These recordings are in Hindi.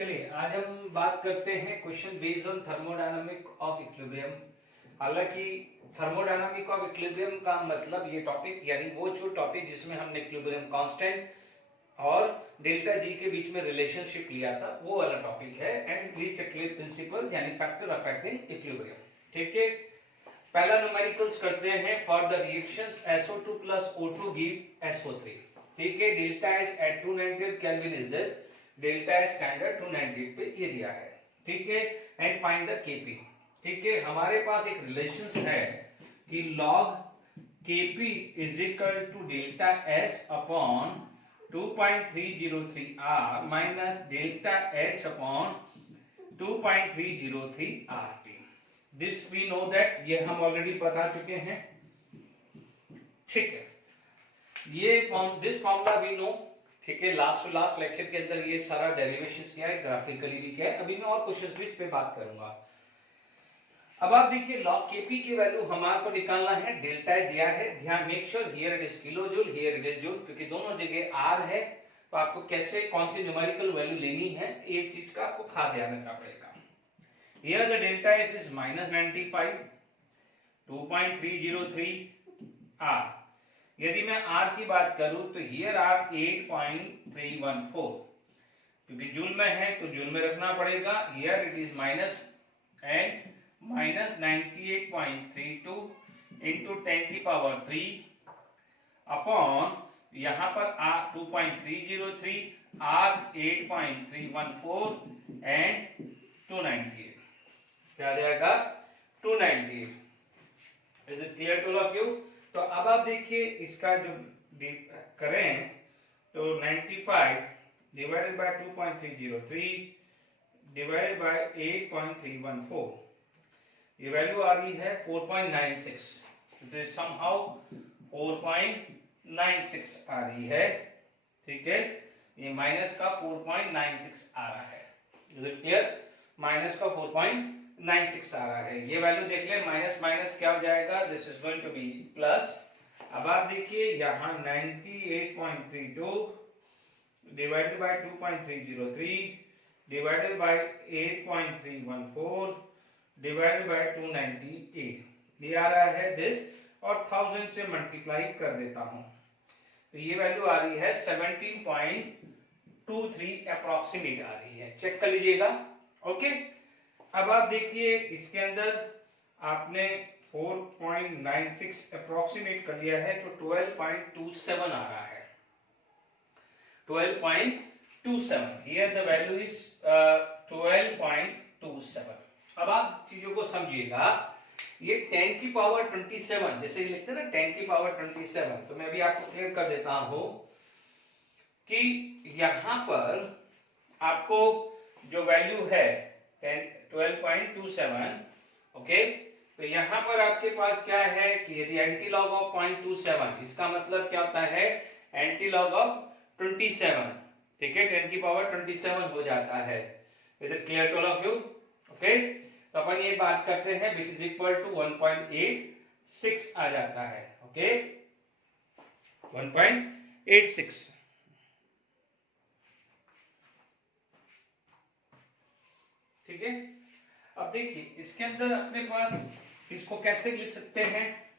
चलिए आज हम बात करते हैं question based on thermodynamic of equilibrium. हालांकि थर्मोडायनामिक ऑफ इक्विलिब्रियम का मतलब ये टॉपिक यानी वो जो टॉपिक जिसमें हमने इक्विलिब्रियम कांस्टेंट और डेल्टा जी के बीच में रिलेशनशिप लिया था वो वाला टॉपिक है एंड लीच प्रिंसिपल यानी फैक्टर अफेक्टिंग इक्विलिब्रियम। ठीक है, पहला न्यूमेरिकल्स करते हैं for the reactions SO2 plus O2 give SO3। ठीक है, delta S at 298 kelvin is this, delta S standard 298 पे ये दिया है। ठीक है, एंड फाइंड द केपी। ठीक है, हमारे पास एक रिलेशंस है कि log Kp is equal to delta S upon 2.303 R minus delta H upon 2.303 RT। This we know that, ये हम ऑलरेडी बता चुके हैं। ठीक है, ये दिस फॉर्मूला वी नो। ठीक है, लास्ट टू लास्ट लेक्चर के अंदर ये सारा डेरिवेशंस किया है, ग्राफिकली भी किया है। अभी मैं और क्वेश्चंस भी इस पे बात करूंगा। अब आप देखिए log Kp की वैल्यू हमारे को निकालना है, डेल्टा दिया है। ध्यान, make sure here it is kilojoule, here it is joule, क्योंकि दोनों जगह R है तो आपको कैसे कौन सी न्यूमेरिकल वैल्यू लेनी है एक चीज का आपको खास ध्यान रखना पड़ेगा। Here the delta S is minus 95, 2.303 R। यदि मैं R की बात करूं तो here R 8.314, क्योंकि जूल में है तो जूल में रखना पड़ेगा। Here it is minus and minus 98.32 into 10 की पावर 3 अपॉन यहाँ पर R 2.303, R 8.314 and 298। क्या जाएगा? 298। Is it clear to all of you? तो अब आप देखिए इसका जो करें तो 95 डिवाइडेड बाय 2.303 डिवाइडेड बाय 8.314, ये वैल्यू आ रही है 4.96। दिस इज समहाउ 4.96 आ रही है। ठीक है, ये माइनस का 4.96 आ रहा है। Is it clear? माइनस का 4.96 आ रहा है। ये वैल्यू देख ले, माइनस माइनस क्या हो जाएगा? This is going to be plus. अब आप देखिए यहाँ 98.32 divided by 2.303 divided by 8.314 divided by 298, ये आ रहा है दिस, और 1000 से मल्टीप्लाई कर देता हूं तो ये वैल्यू आ रही है 17.23 अप्रोक्सीमेट आ रही है। चेक कर लीजिएगा। ओके, अब आप देखिए इसके अंदर आपने 4.96 अप्रोक्सीमेट कर लिया है तो 12.27 आ रहा है। 12.27, हियर द वैल्यू इज 12.27। अब आप चीजों को समझिएगा। ये 10 की पावर 27 जैसे लिखते हैं ना, 10 की पावर 27, तो मैं अभी आपको क्लियर कर देता हूं कि यहां पर आपको जो वैल्यू है 12.27, ओके, तो यहां पर आपके पास क्या है कि यदि एंटी लॉग ऑफ 0.27, इसका मतलब क्या होता है? Anti log of 27। ठीक है, 10 की पावर 27 हो जाता है। Is it clear to all of you? Okay, तो अपन ये बात करते हैं विच इज इक्वल टू 1.86 आ जाता है। ओके, 1.86। ठीक है, अब देखिए इसके अंदर अपने पास इसको कैसे लिख सकते हैं?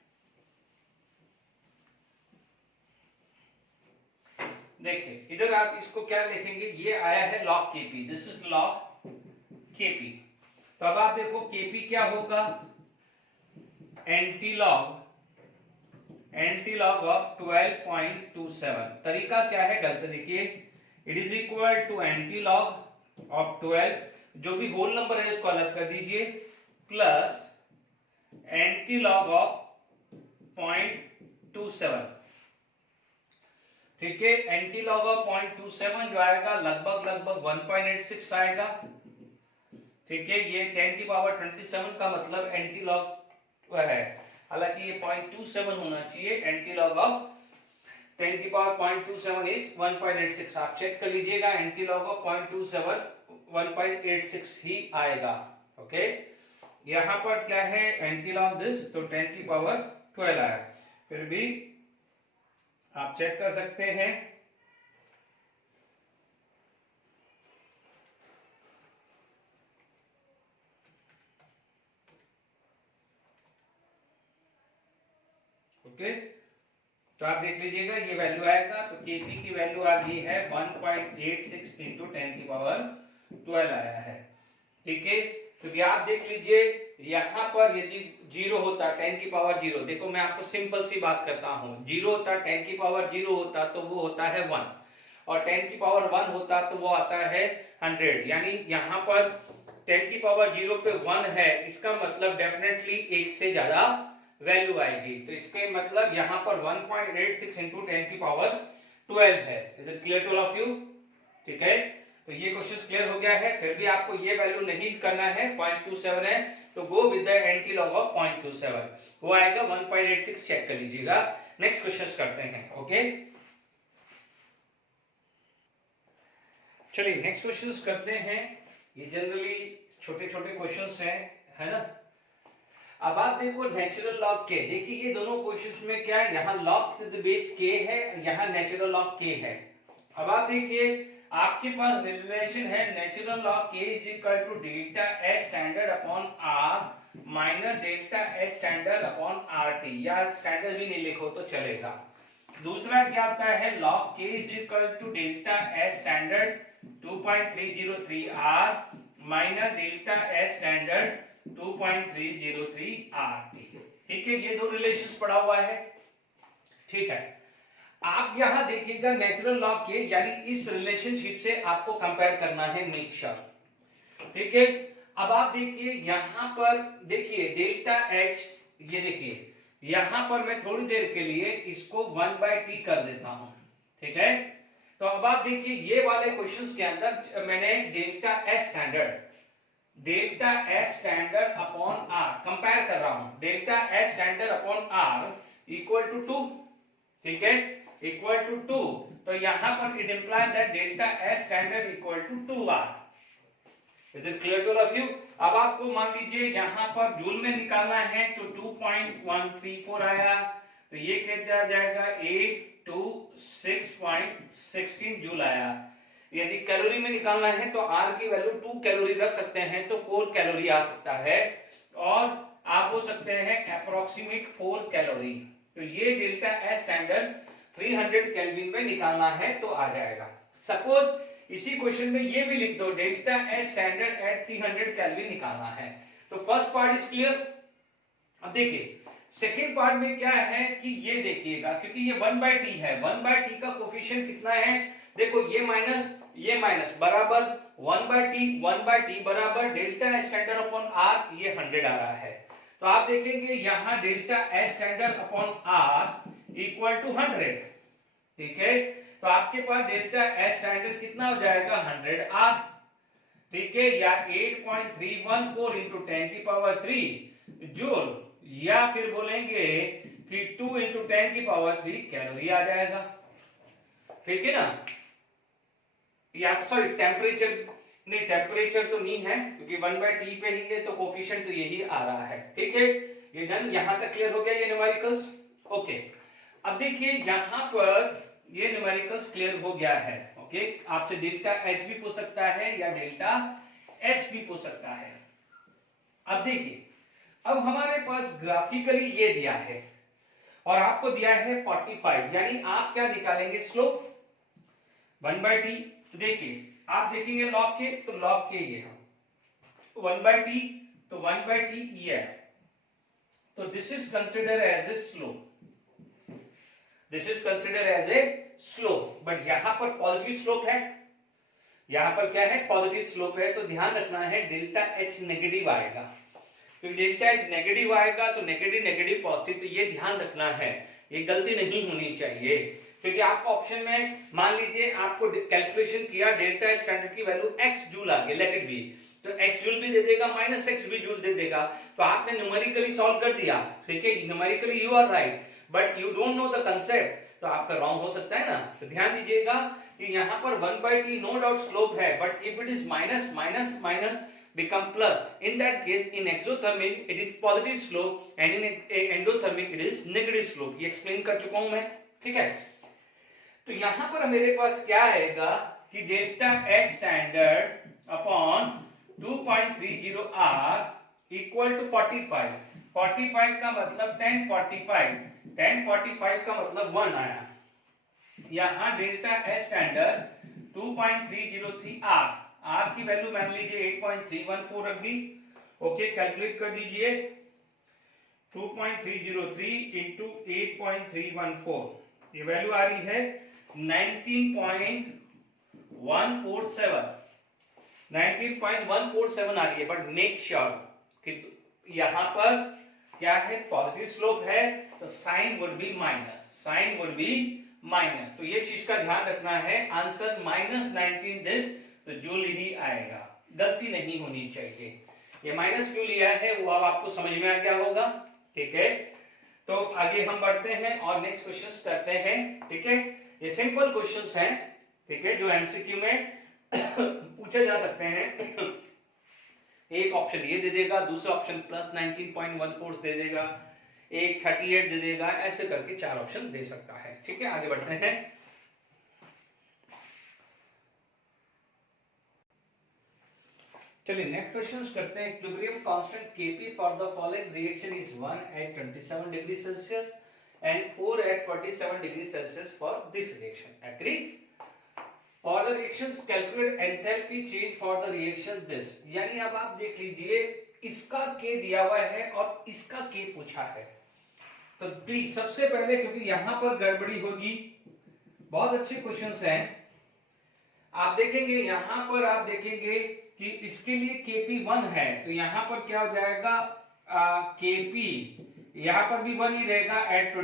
देखिए इधर आप इसको क्या लिखेंगे? ये आया है log Kp, this is log Kp। तो अब आप देखो Kp क्या होगा? Anti log of 12.27। तरीका क्या है? ढंग से देखिए, it is equal to anti log of 12, जो भी होल नंबर है इसको अलग कर दीजिए, प्लस एंटी लॉग ऑफ 0.27। ठीक है, एंटी लॉग ऑफ 0.27 जो आएगा लगभग 1.86 आएगा। ठीक है, ये 10 की पावर 27 का मतलब एंटी लॉग है, हालांकि ये 0.27 होना चाहिए। एंटी लॉग ऑफ 10 की पावर 0.27 इज 1.86। आप चेक कर लीजिएगा, एंटी लॉग ऑफ 0.27 1.86 ही आएगा। ओके, यहां पर क्या है? एंटी लॉग दिस, तो 10 की पावर 12 आया। फिर भी आप चेक कर सकते हैं ओके, तो आप देख लीजिएगा ये वैल्यू आएगा, तो Kp की वैल्यू आ गई है 1.86 इंटू 10 की पावर 12 आया है। ठीक है, तो आप देख लीजिए यहाँ पर यदि 0 होता 10 की पावर 0, देखो मैं आपको सिंपल सी बात करता हूँ, 0 होता 10 की पावर 0 होता तो वो होता है 1, और 10 की पावर 1 होता तो वो आता है 100, यानी यहाँ पर 10 की पावर 0 पे 1 है, इसका मतलब डेफिनेटली एक से ज्यादा वैल्यू आएगी, तो इसके मतलब यहाँ पर 1.86 इंटू 10 की पावर 12 है। Is it clear to all of you? ठीक है, तो ये क्वेश्चन क्लियर हो गया है। फिर भी आपको ये वैल्यू नहीं करना है, 0.27 है तो go with the anti log of 0.27, वो आएगा 1.86, चेक कर लीजिएगा। नेक्स्ट क्वेश्चन करते हैं। ओके, चलिए नेक्स्ट क्वेश्चंस करते हैं। ये जनरली छोटे छोटे क्वेश्चंस हैं, है ना। अब आप देखो नेचुरल लॉग के, देखिए ये दोनों क्वेश्चंस में क्या है, यहाँ log to the base k है, यहाँ नेचुरल लॉग k है। अब आप देखिए आपके पास रिलेशन है natural log k is equal to delta s standard upon r minus delta s standard upon rt, या स्टैंडर्ड भी नहीं लिखो तो चलेगा। दूसरा क्या आता है log k is equal to delta s standard 2.303 r minus delta s standard 2.303 rt। ठीक है, ये दो रिलेशंस पढ़ा हुआ है। ठीक है, आप यहां देखिएगा नेचुरल लॉग के, यानी इस रिलेशनशिप से आपको कंपेयर करना है मिक्सचर। ठीक है, अब आप देखिए यहां पर देखिए डेल्टा x, ये देखिए यहां पर मैं थोड़ी देर के लिए इसको 1/t कर देता हूं। ठीक है, तो अब आप देखिए ये वाले क्वेश्चंस के अंदर मैंने delta s standard upon r compare कर रहा हूं, delta s standard upon r equal to 2। ठीक है, इक्वल टू 2, तो यहां पर it imply that delta s standard equal to 2r। Is it clear to all of you? अब आपको मान लीजिए यहां पर जूल में निकालना है, तो 2.134 आया, तो ये क्या जाएगा 8 to 6.16 जूल आया। यदि कैलोरी में निकालना है तो R की वैल्यू 2 कैलोरी रख सकते हैं तो 4 कैलोरी आ सकता है, और आप बोल सकते हैं अप्रोक्सीमेट 4 कैलोरी। तो ये डेल्टा S स्टैंडर्ड 300 केल्विन में निकालना है तो आ जाएगा। सपोज इसी क्वेश्चन में ये भी लिख दो delta S standard at 300 kelvin निकालना है, तो फर्स्ट पार्ट इज क्लियर। अब देखिए सेकेंड पार्ट में क्या है कि ये देखिएगा, क्योंकि ये 1/t है, 1/t का कोफिशिएंट कितना है, देखो ये माइनस बराबर 1/t बराबर delta S standard upon r, ये 100 आ रहा है। तो आप देखेंगे यहां delta S standard upon r equal to 100। ठीक है, तो आपके पास डेल्टा S स्टैंडर्ड कितना हो जाएगा 100r। ठीक है, या 8.314 इंटू 10 की पावर 3 जूल, या फिर बोलेंगे कि 2 इंटू 10 की पावर 3 कैलोरी आ जाएगा। ठीक है ना, या सॉरी टेम्परेचर नहीं, टेम्परेचर तो नहीं है क्योंकि 1/t पे ही है, तो कोफिशिएंट तो यही आ रहा है। ठीक है, ये डन, यहां तक क्लियर हो गया ये न्यूमेरिकल्स। ओके, अब देखिए यहां पर ये न्यूमेरिकल्स क्लियर हो गया है। ओके, आपसे डेल्टा h भी पूछ सकता है या डेल्टा s भी पूछ सकता है। अब देखिए अब हमारे पास ग्राफिकली ये दिया है और आपको दिया है 45, यानी आप क्या निकालेंगे स्लोप 1/t। तो देखिए आप देखेंगे लॉग के, तो लॉग के ये 1/t, तो 1/t ये है, तो this is consider as a slope, this is consider as a slope. But यहां पर पॉजिटिव स्लोप है, यहां पर क्या है पॉजिटिव स्लोप है, तो ध्यान रखना है डेल्टा h नेगेटिव आएगा, तो डेल्टा h नेगेटिव आएगा तो नेगेटिव नेगेटिव पॉजिटिव, तो ये ध्यान रखना है, ये गलती नहीं होनी चाहिए। क्योंकि आपको ऑप्शन में मान लीजिए आपको कैलकुलेशन किया डेल्टा S स्टैंडर्ड की वैल्यू x जूल आ गई, लेट इट बी, तो x जूल भी दे देगा माइनस x भी जूल दे देगा, तो आपने न्यूमेरिकली सॉल्व कर दिया। ठीक है, numerically you are right but you don't know the concept, तो आपका रॉन्ग हो सकता है ना। तो ध्यान दीजिएगा कि यहाँ पर 1/t नो डाउट स्लोप है, but if it is minus minus minus become plus, in that case in exothermic it is positive slope and in endothermic it is negative slope, ये एक्सप्लेन कर चुका हूं मैं। ठीक है, तो यहां पर मेरे पास क्या आएगा कि delta x standard upon 2.30r equal to 45 का मतलब 1045 1045 का मतलब 1 आया। यहाँ delta H standard 2.303 R, R की वैल्यू मान लीजिए 8.314 रख दी। ओके, कैलकुलेट कर दीजिए 2.303 इंटू 8.314, ये वैल्यू आ रही है 19.147 आ रही है। बट मेक श्योर कि यहां पर क्या है, पॉजिटिव स्लोप है तो sign would be minus, sign would be minus, तो ये चीज का ध्यान रखना है। आंसर -19 दिस, तो जूल ही आएगा, गलती नहीं होनी चाहिए। ये माइनस क्यों लिया है वो अब आपको समझ में आ गया होगा। ठीक है, तो आगे हम बढ़ते हैं और नेक्स्ट क्वेश्चंस करते हैं। ठीक है, ये सिंपल क्वेश्चंस हैं, ठीक है, जो एमसीक्यू में पूछे जा सकते हैं। एक ऑप्शन ये दे देगा, दूसरा ऑप्शन प्लस 19.14 दे देगा, एक 38 दे देगा, ऐसे करके 4 ऑप्शन दे सकता है। ठीक है, आगे बढ़ते हैं। चलिए नेक्स्ट क्वेश्चन करते हैं। Equilibrium constant Kp for the following reaction is 1 at 27 degree Celsius and 4 at 47 degree Celsius for this reaction. Agree? For the reactions calculate enthalpy change for the reaction this. यानी अब आप देख लीजिए, इसका K दिया हुआ है और इसका K पूछा है, तो प्लीज सबसे पहले, क्योंकि यहां पर गड़बड़ी होगी, बहुत अच्छे क्वेश्चंस हैं, आप देखेंगे यहां पर, आप देखेंगे कि इसके लिए Kp 1 है, तो यहां पर क्या हो जाएगा, Kp यहां पर भी 1 ही रहेगा एट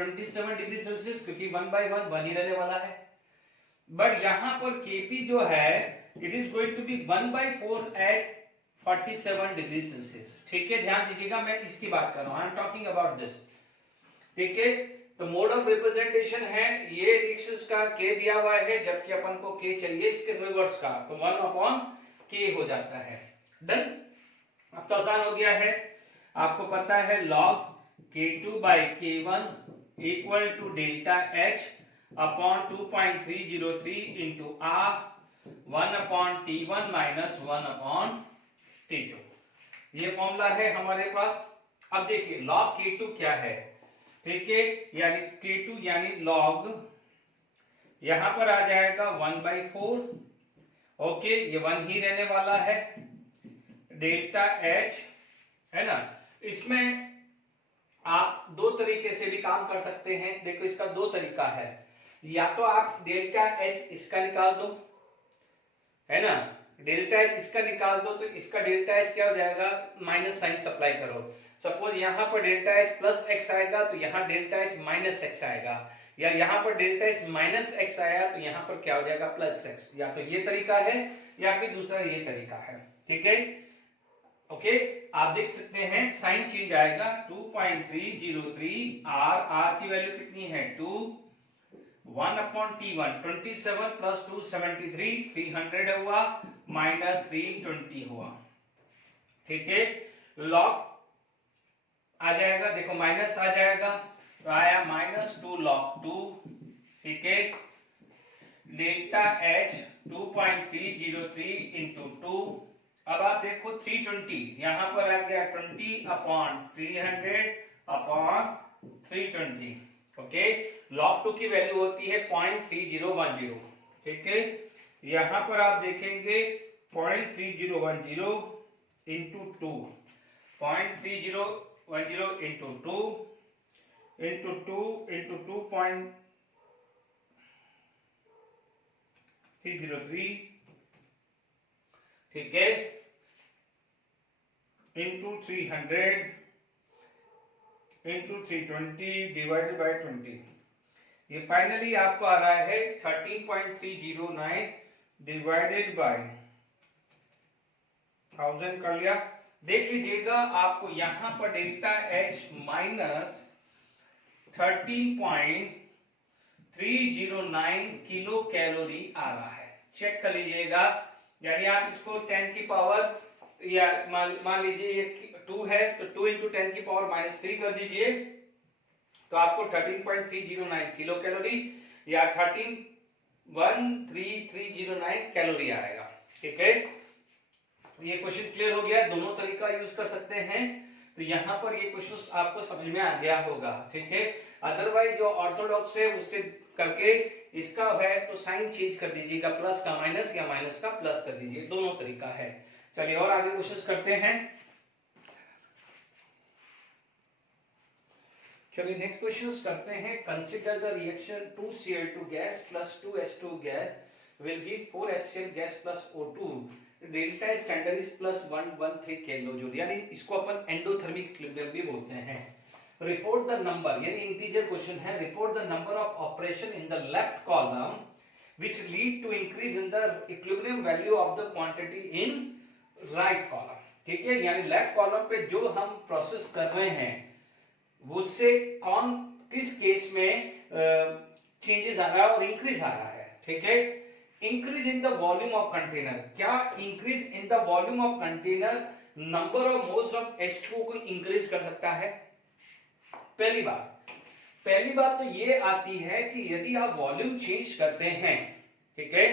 27 डिग्री सेल्सियस, क्योंकि 1/1 1 ही रहने वाला है। बट यहां पर Kp जो है it is going to be 1/4 at 47 degree Celsius. ठीक है, ध्यान दीजिएगा, मैं इसकी बात कर रहा हूं, I am talking about this. ठीक है, तो मोड ऑफ रिप्रेजेंटेशन है, ये रिएक्शंस का K दिया हुआ है, जबकि अपन को K चाहिए इसके रिवर्स का, तो 1/K हो जाता है। डन, अब तो आसान हो गया है, आपको पता है log K2/K1 equal to delta H upon 2.303 into R 1/T1 minus 1/T2, ये फॉर्मूला है हमारे पास। अब देखिए log K2 क्या है, ठीक है, यानी K2 यानी log, यहां पर आ जाएगा 1/4, ओके, ये 1 ही रहने वाला है, डेल्टा H है ना। इसमें आप दो तरीके से भी काम कर सकते हैं। देखो इसका दो तरीका है, या तो आप डेल्टा H इसका निकाल दो, है ना, डेल्टा H इसका निकाल दो, तो इसका डेल्टा H क्या हो जाएगा, माइनस साइन सप्लाई करो। सपोज यहां पर डेल्टा H प्लस x आएगा तो यहां डेल्टा H माइनस x आएगा, या यहां पर डेल्टा H माइनस x आया तो यहां पर क्या हो जाएगा, प्लस x। या तो ये तरीका है या फिर दूसरा ये तरीका है। ठीक है, ओके, आप देख सकते हैं साइन चेंज आएगा, 2.303 r की वैल्यू कितनी है 2, 1/T1 27 प्लस 2 73 300 हुआ, माइनस 320 हुआ। ठीक है, लॉग आ जाएगा, देखो माइनस आ जाएगा, तो आया -2 log 2। ठीक है, डेल्टा H 2.303 इंटू 2, अब आप देखो 320 यहां पर आ गया 20/300/320। ओके, log 2 की वैल्यू होती है 0.3010। ठीक है, यहां पर आप देखेंगे 0.3010 इंटू 2, 0.3010 इंटू 2 इंटू 2.303, ठीक है, इंटू 300 इंटू 320 डिवाइडेड बाय 20, ये फाइनली आपको आ रहा है 13.309 डिवाइडेड बाय 1000 कर लिया। देख लीजिएगा, आपको यहां पर delta H minus 13.309 kilo calorie आ रहा है। चेक कर लीजिएगा, यानी आप इसको 10 की पावर, या मान लीजिए ये 2 है तो 2 इंटू 10 की पावर -3 कर दीजिए, तो आपको 13.309 किलो कैलोरी या 131309 कैलोरी आएगा। ठीक है, ये क्वेश्चन क्लियर हो गया, दोनों तरीका यूज कर सकते हैं। तो यहाँ पर ये क्वेश्चन आपको समझ में आ गया होगा, ठीक है। अदरवाइज जो ऑर्थोडॉक्स है उससे करके इसका है तो साइन चेंज कर दीजिएगा, प्लस का माइनस या माइनस का प्लस कर दीजिए, दोनों तरीका है। चलिए और आगे क्वेश्चन करते हैं। चलिए नेक्स्ट क्वेश्चन करते हैं। Consider the reaction 2Cl2 gas plus 2H2 gas will give 4HCl gas plus O2, delta standard is plus 113 kilo joule, यानी इसको अपन एंडोथर्मिक इक्विलिब्रियम भी बोलते हैं। रिपोर्ट द नंबर, यानी इंटीजर क्वेश्चन है, report the number of operation in the left column which lead to increase in the equilibrium value of the quantity in right column, ठीक है। यानी लेफ्ट कॉलम पे जो हम प्रोसेस कर रहे हैं उससे कौन किस केस में चेंजेस आ रहा है और इंक्रीज आ रहा है, ठीक है। Increase in the volume of container, क्या increase in the volume of container number of moles of H2O को इंक्रीज कर सकता है? पहली बात तो ये आती है कि यदि आप वॉल्यूम चेंज करते हैं, ठीक है,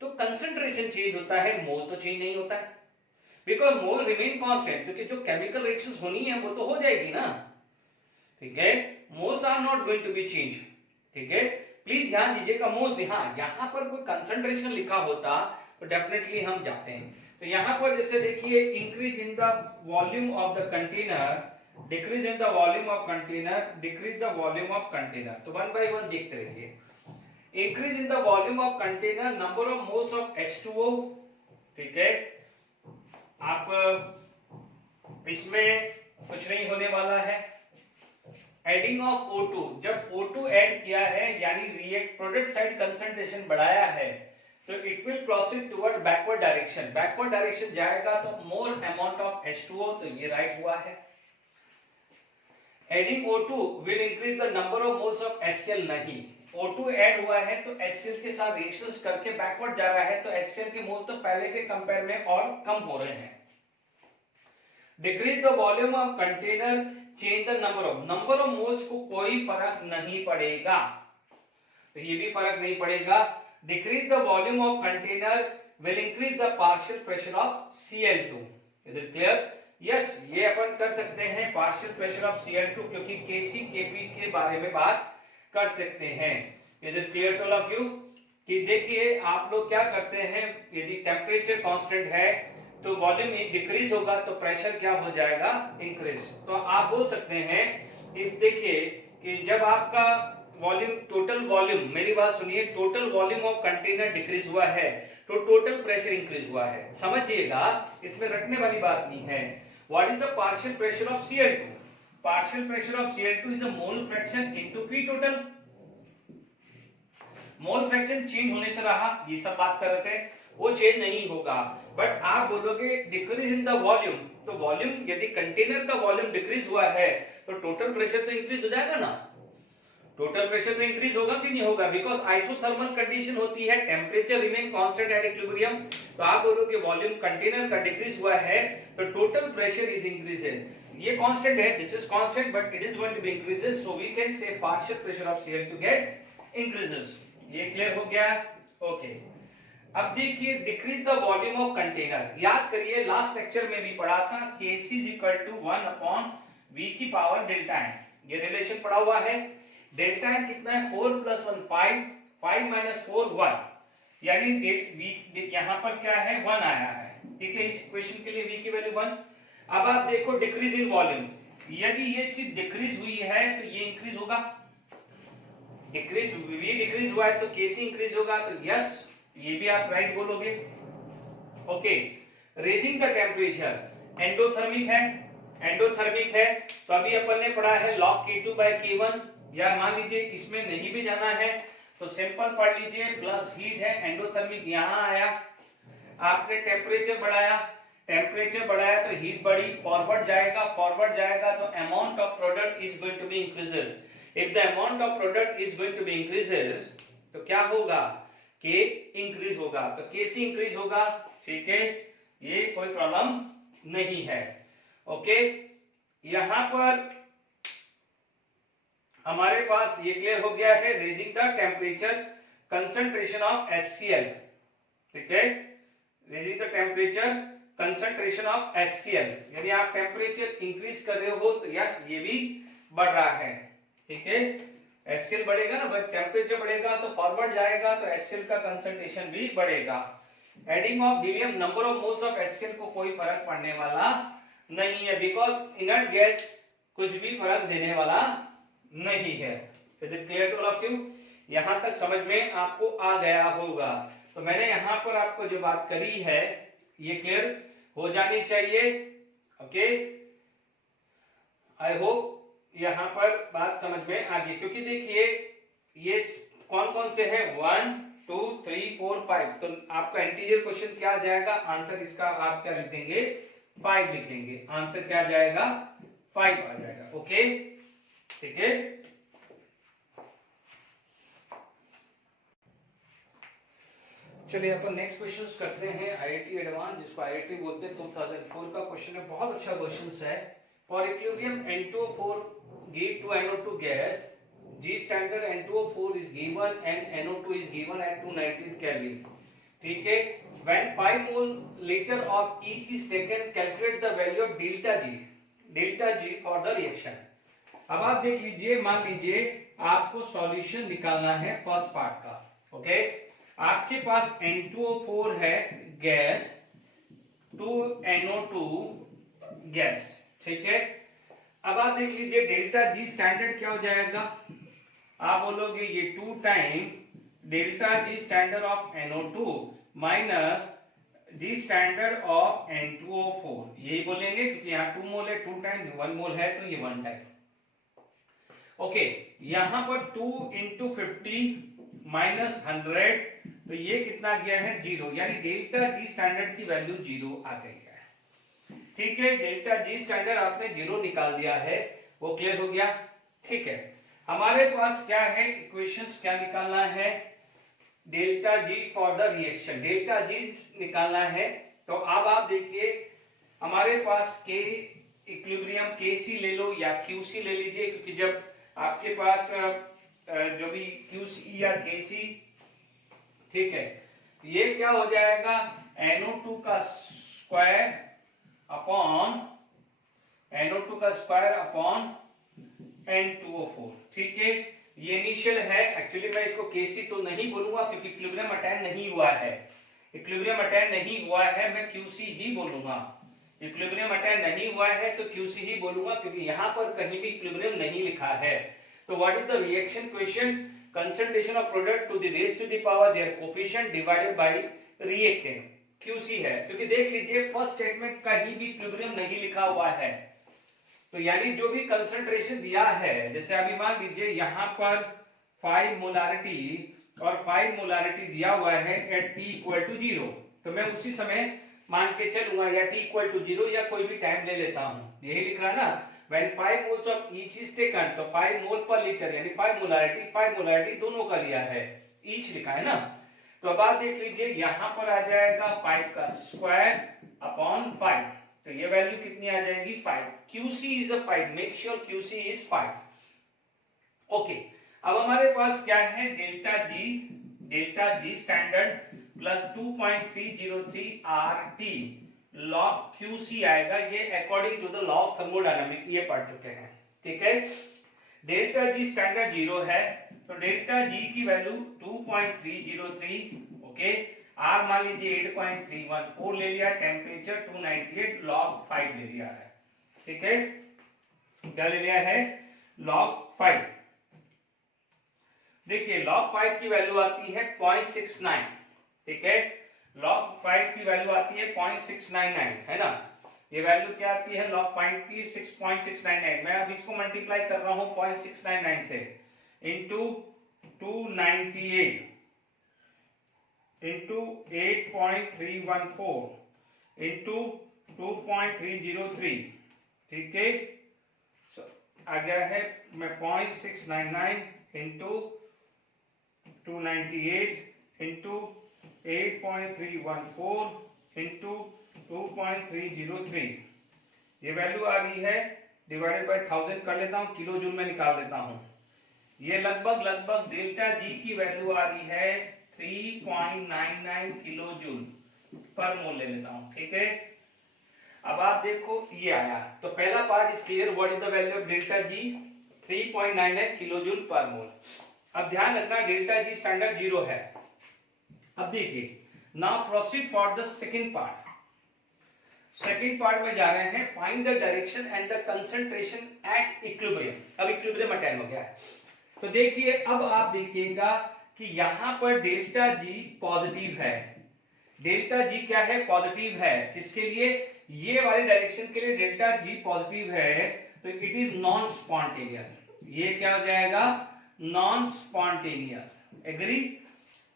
तो कंसंट्रेशन चेंज होता है, मोल तो चेंज नहीं होता है, बिकॉज मोल रिमेन कांस्टेंट, क्योंकि जो केमिकल रिएक्शंस होनी है वो तो हो जाएगी ना, ठीक है। Moles are not going to be change, ठीक है। प्लीज ध्यान दीजिएगा मोल्स, हाँ यहां पर कोई कंसंट्रेशन लिखा होता तो डेफिनेटली हम जाते हैं। तो यहां पर जैसे देखिए increase in the volume of the container, decrease in the volume of container, decrease the volume of container, तो वन बाय वन देखते रहिए। Increase in the volume of container, number of moles of H2O, ठीक है। आप इसमें कुछ नहीं होने वाला है। एडिंग ऑफ O2, जब O2 ऐड किया है यानी रिएक्ट प्रोडक्ट साइड कंसंट्रेशन बढ़ाया है, तो it will proceed toward backward direction, backward direction जाएगा तो मोर अमाउंट ऑफ H2O, तो ये राइट हुआ है। Adding O2 will increase the number of moles of HCl, नहीं, O2 ऐड हुआ है तो HCl के साथ रिएक्शंस करके बैकवर्ड जा रहा है, तो HCl के मोल तो पहले के कंपेयर में और कम हो रहे हैं। Decrease the volume of container, change the number of moles को कोई फर्क नहीं पड़ेगा, तो ये भी फर्क नहीं पड़ेगा। Decrease the volume of container will increase the partial pressure of Cl2, is it clear? Yes, ये अपन कर सकते हैं पार्शियल प्रेशर ऑफ Cl2, क्योंकि Kc Kp के बारे में बात कर सकते हैं। Is it clear to all of you? कि देखिए आप लोग क्या करते हैं, यदि टेम्परेचर कांस्टेंट है तो वॉल्यूम डिक्रीज होगा तो प्रेशर क्या हो जाएगा, इंक्रीज। तो आप बोल सकते हैं कि देखिए कि जब आपका वॉल्यूम, टोटल वॉल्यूम, मेरी बात सुनिए, total volume of container decrease हुआ है तो टोटल प्रेशर इंक्रीज हुआ है, समझिएगा, इसमें रटने वाली बात नहीं है। What is the partial pressure of Cl2? Partial pressure of Cl2 is the mole fraction into P total. Mole fraction change होने से रहा, ये सब बात कर रहे थे, वो चेंज नहीं होगा। बट आप बोलोगे डिक्रीज इन द वॉल्यूम, तो वॉल्यूम, यदि कंटेनर का वॉल्यूम डिक्रीज हुआ है तो टोटल प्रेशर तो इंक्रीज हो जाएगा ना, टोटल प्रेशर तो इंक्रीज होगा कि नहीं होगा, बिकॉज आइसोथर्मल कंडीशन होती है, temperature remain constant at equilibrium. तो आप बोलोगे वॉल्यूम कंटेनर का डिक्रीज हुआ है तो टोटल प्रेशर इज इंक्रीजेस, ये कांस्टेंट है, this is constant but it is going to be increases, so we can say partial pressure of Cl2 get increases. ये क्लियर हो गया? ओके। अब देखिए decrease the volume of container, याद करिए लास्ट लेक्चर में भी पढ़ा था Kc = 1/V की पावर डेल्टा n, ये रिलेशन पढ़ा हुआ है। डेल्टा n कितना है, 4 + 1 5, 5 - 4 1, यानी V यहां पर क्या है, 1 आया है, ठीक है। इस इक्वेशन के लिए V की वैल्यू 1। अब आप देखो डिक्रीज इन वॉल्यूम, यदि ये चीज डिक्रीज हुई है तो ये इंक्रीज होगा, डिक्रीज V डिक्रीज हुआ है तो Kc इंक्रीज होगा, तो यस, ये भी आप राइट बोलोगे। Okay. Raising the temperature, endothermic है, एंडोथर्मिक है, तो अभी अपन ने पढ़ा है log K2/K1, या मान लीजिए इसमें नहीं भी जाना है तो सिंपल पढ़ लीजिए, प्लस हीट है, एंडोथर्मिक यहां आया, आपने टेम्परेचर बढ़ाया, टेम्परेचर बढ़ाया तो हीट बढ़ी, फॉरवर्ड जाएगा तो amount of product is going to be increases. If the amount of product is going to be increases तो क्या होगा, K इंक्रीज होगा, तो Kc इंक्रीज होगा, ठीक है, ये कोई प्रॉब्लम नहीं है। ओके, यहां पर हमारे पास ये क्लियर हो गया है, raising the temperature concentration of HCl, ठीक है, raising the temperature concentration of HCl, यानी आप टेम्परेचर इंक्रीज कर रहे हो तो यस ये भी बढ़ रहा है, ठीक है। HCl बढ़ेगा ना, टेम्परेचर बढ़ेगा तो फॉरवर्ड जाएगा तो HCl का कंसंट्रेशन भी बढ़ेगा। Adding of helium number of moles of HCl को कोई फर्क पड़ने वाला नहीं है, बिकॉज इनर्ट गैस कुछ भी फर्क देने वाला नहीं है। Is it clear to all of you? यहां तक समझ में आपको आ गया होगा। तो मैंने यहां पर आपको जो बात करी है ये क्लियर हो जानी चाहिए। ओके, आई होप यहां पर बात समझ में आ गई, क्योंकि देखिए ये कौन कौन से है 1 2 3 4 5, तो आपका इंटीजर क्वेश्चन क्या आ जाएगा, आंसर इसका आप क्या लिख देंगे 5 लिखेंगे, आंसर क्या आ जाएगा 5 आ जाएगा। ओके ठीक है। चलिए अपन नेक्स्ट क्वेश्चंस करते हैं। आईआईटी एडवांस, जिसको आईआईटी बोलते हैं, 2004 का क्वेश्चन है, बहुत अच्छा क्वेश्चन है। For equilibrium N2O4 give to NO2 gas, G standard N2O4 is given and NO2 is given at 298 Kelvin, ठीक है। When 5 mole liter of each is taken, calculate the value of delta G for the reaction। अब आप देख लीजिए, मान लीजिए आपको सॉल्यूशन निकालना है फर्स्ट पार्ट का। ओके, आपके पास N2O4 है गैस, 2NO2 गैस, ठीक है। अब आप देख लीजिए डेल्टा जी स्टैंडर्ड क्या हो जाएगा, आप बोलोगे ये 2 time delta G standard of NO2 minus G standard of N2O4, यही बोलेंगे क्योंकि यहाँ 2 मोल है, 2 टाइम 1 मोल है तो ये 1 टाइम। ओके, यहां पर 2 इंटू 50 माइनस 100, तो ये कितना गया है 0, यानी डेल्टा जी स्टैंडर्ड की वैल्यू 0 आ गई है, ठीक है। डेल्टा जी स्टैंडर्ड आपने 0 निकाल दिया है, वो क्लियर हो गया, ठीक है। हमारे पास क्या है, इक्वेशंस क्या निकालना है, delta ji for the reaction, delta G निकालना है। तो अब आप देखिए हमारे पास के इक्विलिब्रियम केसी ले लो या क्यूसी ले लीजिए, क्योंकि जब आपके पास जो भी क्यूसी या केसी, ठीक है, ये क्या हो जाएगा NO2 का स्क्वायर अपॉन N2O4, ठीक है। ये इनिशियल है, एक्चुअली मैं इसको केसी तो नहीं बोलूंगा क्योंकि इक्विलिब्रियम अटेन नहीं हुआ है, इक्विलिब्रियम अटेन नहीं हुआ है, मैं क्यूसी ही बोलूंगा। इक्विलिब्रियम अटेन नहीं हुआ है तो क्यूसी ही बोलूंगा, क्योंकि यहां पर कहीं भी इक्विलिब्रियम नहीं लिखा है। तो what is the reaction question, concentration of product to the raise to the power their coefficient divided by reactant, QC है, क्योंकि देख लीजिए फर्स्ट स्टेटमेंट कहीं भी इक्विलिब्रियम नहीं लिखा हुआ है। तो यानी जो भी कंसंट्रेशन दिया है, जैसे अभी मान लीजिए यहां पर 5 मोलारिटी और 5 मोलारिटी दिया हुआ है एट t इक्वल टू 0, तो मैं उसी समय मान के चलूंगा या t इक्वल टू 0 या कोई भी टाइम ले लेता हूं, यही लिख रहा है ना। When 5 moles of each is taken, तो 5 मोल पर लीटर यानी 5 मोलारिटी दोनों का लिया है, ईच लिखा है ना। तो अब आप देख लीजिए यहां पर आ जाएगा 5 का स्क्वायर अपॉन 5, तो ये वैल्यू कितनी आ जाएगी 5। QC is a 5, make sure QC is 5। Okay, अब हमारे पास क्या है delta G standard plus 2.303 RT log QC आएगा, ये according to the law of thermodynamic, ये पढ़ चुके हैं, ठीक है। डेल्टा जी स्टैंडर्ड 0 है, तो डेल्टा जी की वैल्यू 2.303, ओके। आर मान लीजिए 8.314 ले लिया, टेम्परेचर 298 log 5 ले लिया है, ठीक है। क्या ले लिया है log 5। देखिए log 5 की वैल्यू आती है 0.69, ठीक है। log 5 की वैल्यू आती है 0.699, है ना। ये वैल्यू क्या आती है log 5 की 6.699, मैं अब इसको मल्टीप्लाई कर रहा हूं 0.699 से इंटू 298 इंटू 8.314 इंटू 2.303, ठीक है। आ गया है मैं 0.699 इंटू 298 इंटू 8.314 इंटू 2.303, ये वैल्यू आ रही है डिवाइडेड बाय 1000 कर लेता हूं, किलो जूल में निकाल देता हूं। ये लगभग डेल्टा जी की वैल्यू आ रही है 3.99 किलो जूल पर मोल ले लेता हूं, ठीक है। अब आप देखो ये आया, तो पहला part is clear, what is the value of delta G 3.99 kilojoule पर मोल। अब ध्यान रखना डेल्टा जी स्टैंडर्ड 0 है। अब देखिए now proceed for the second part. Second part में जा रहे हैं, find the direction and the concentration at equilibrium. अब इक्विलिब्रियम अटेन हो गया है, तो देखिए अब आप देखिएगा कि यहां पर डेल्टा जी पॉजिटिव है। डेल्टा जी क्या है? पॉजिटिव है। किसके लिए? ये वाली डायरेक्शन के लिए डेल्टा जी पॉजिटिव है, तो इट इज नॉन स्पॉन्टेनियस। ये क्या हो जाएगा? Non spontaneous. एग्री?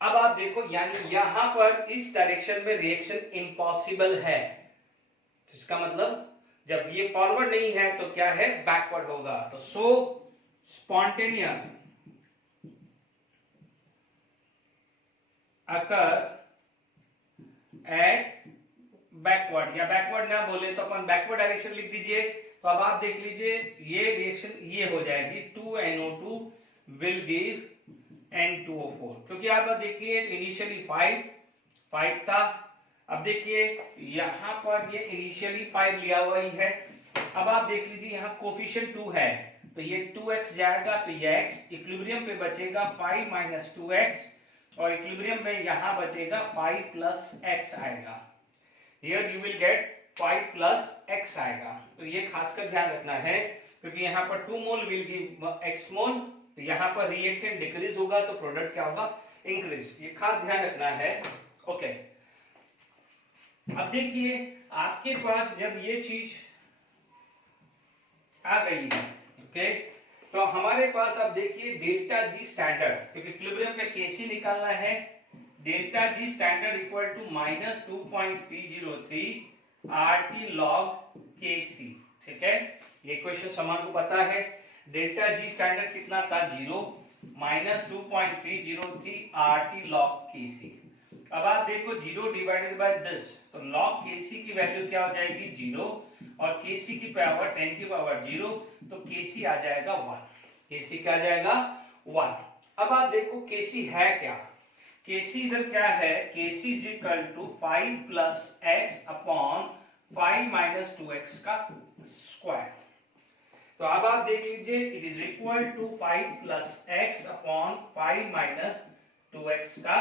अब आप देखो यानी यहां पर इस डायरेक्शन में रिएक्शन इम्पॉसिबल है, इसका मतलब जब ये फॉरवर्ड नहीं है तो क्या है? बैकवर्ड होगा। तो so spontaneous occur at backward, या बैकवर्ड ना बोले तो अपन बैकवर्ड डायरेक्शन लिख दीजिए। तो अब आप देख लीजिए ये रिएक्शन ये हो जाएगी 2NO2 विल गिव N2O4, क्योंकि आप देखिए इनिशियली 5 था। अब देखिए यहां पर ये इनिशियली 5 लिया हुआ ही है। अब आप देख लीजिए यहाँ कोफिशिएंट 2 है, तो ये 2x जाएगा, तो ये x इक्विलिब्रियम पे बचेगा 5 माइनस 2x, और इक्विलिब्रियम में यहां बचेगा 5 प्लस x आएगा। Here you will get 5 plus x आएगा। तो ये खासकर ध्यान रखना है, क्योंकि यहाँ पर 2 मोल विल गिव x मोल, तो यहाँ पर रिएक्टेंट डिक्रीज होगा तो प्रोडक्ट क्या होगा? इंक्रीज। ये खास ध्यान रखना है। ओके, अब देखिए आपके पास जब ये चीज आ गई है, ओके, तो हमारे पास अब देखिए डेल्टा जी स्टैंडर्ड, क्योंकि इक्विलिब्रियम पे केसी निकालना है। Delta G standard equal to minus 2.303 RT log KC। ठीक है, ये क्वेश्चन समान को पता है। डेल्टा जी स्टैंडर्ड कितना था? 0, माइनस 2.303 RT log KC। अब आप देखो 0 डिवाइडेड बाय दिस, तो log KC की वैल्यू क्या हो जाएगी? 0, और KC की पावर 10 की पावर 0, तो KC आ जाएगा 1। KC क्या आ जाएगा? 1। अब आप देखो KC है क्या? KC इधर क्या है? KC is equal to 5 plus x upon 5 minus 2x का स्क्वायर। तो अब आप देख लीजिए it is equal to 5 plus x upon 5 minus 2x का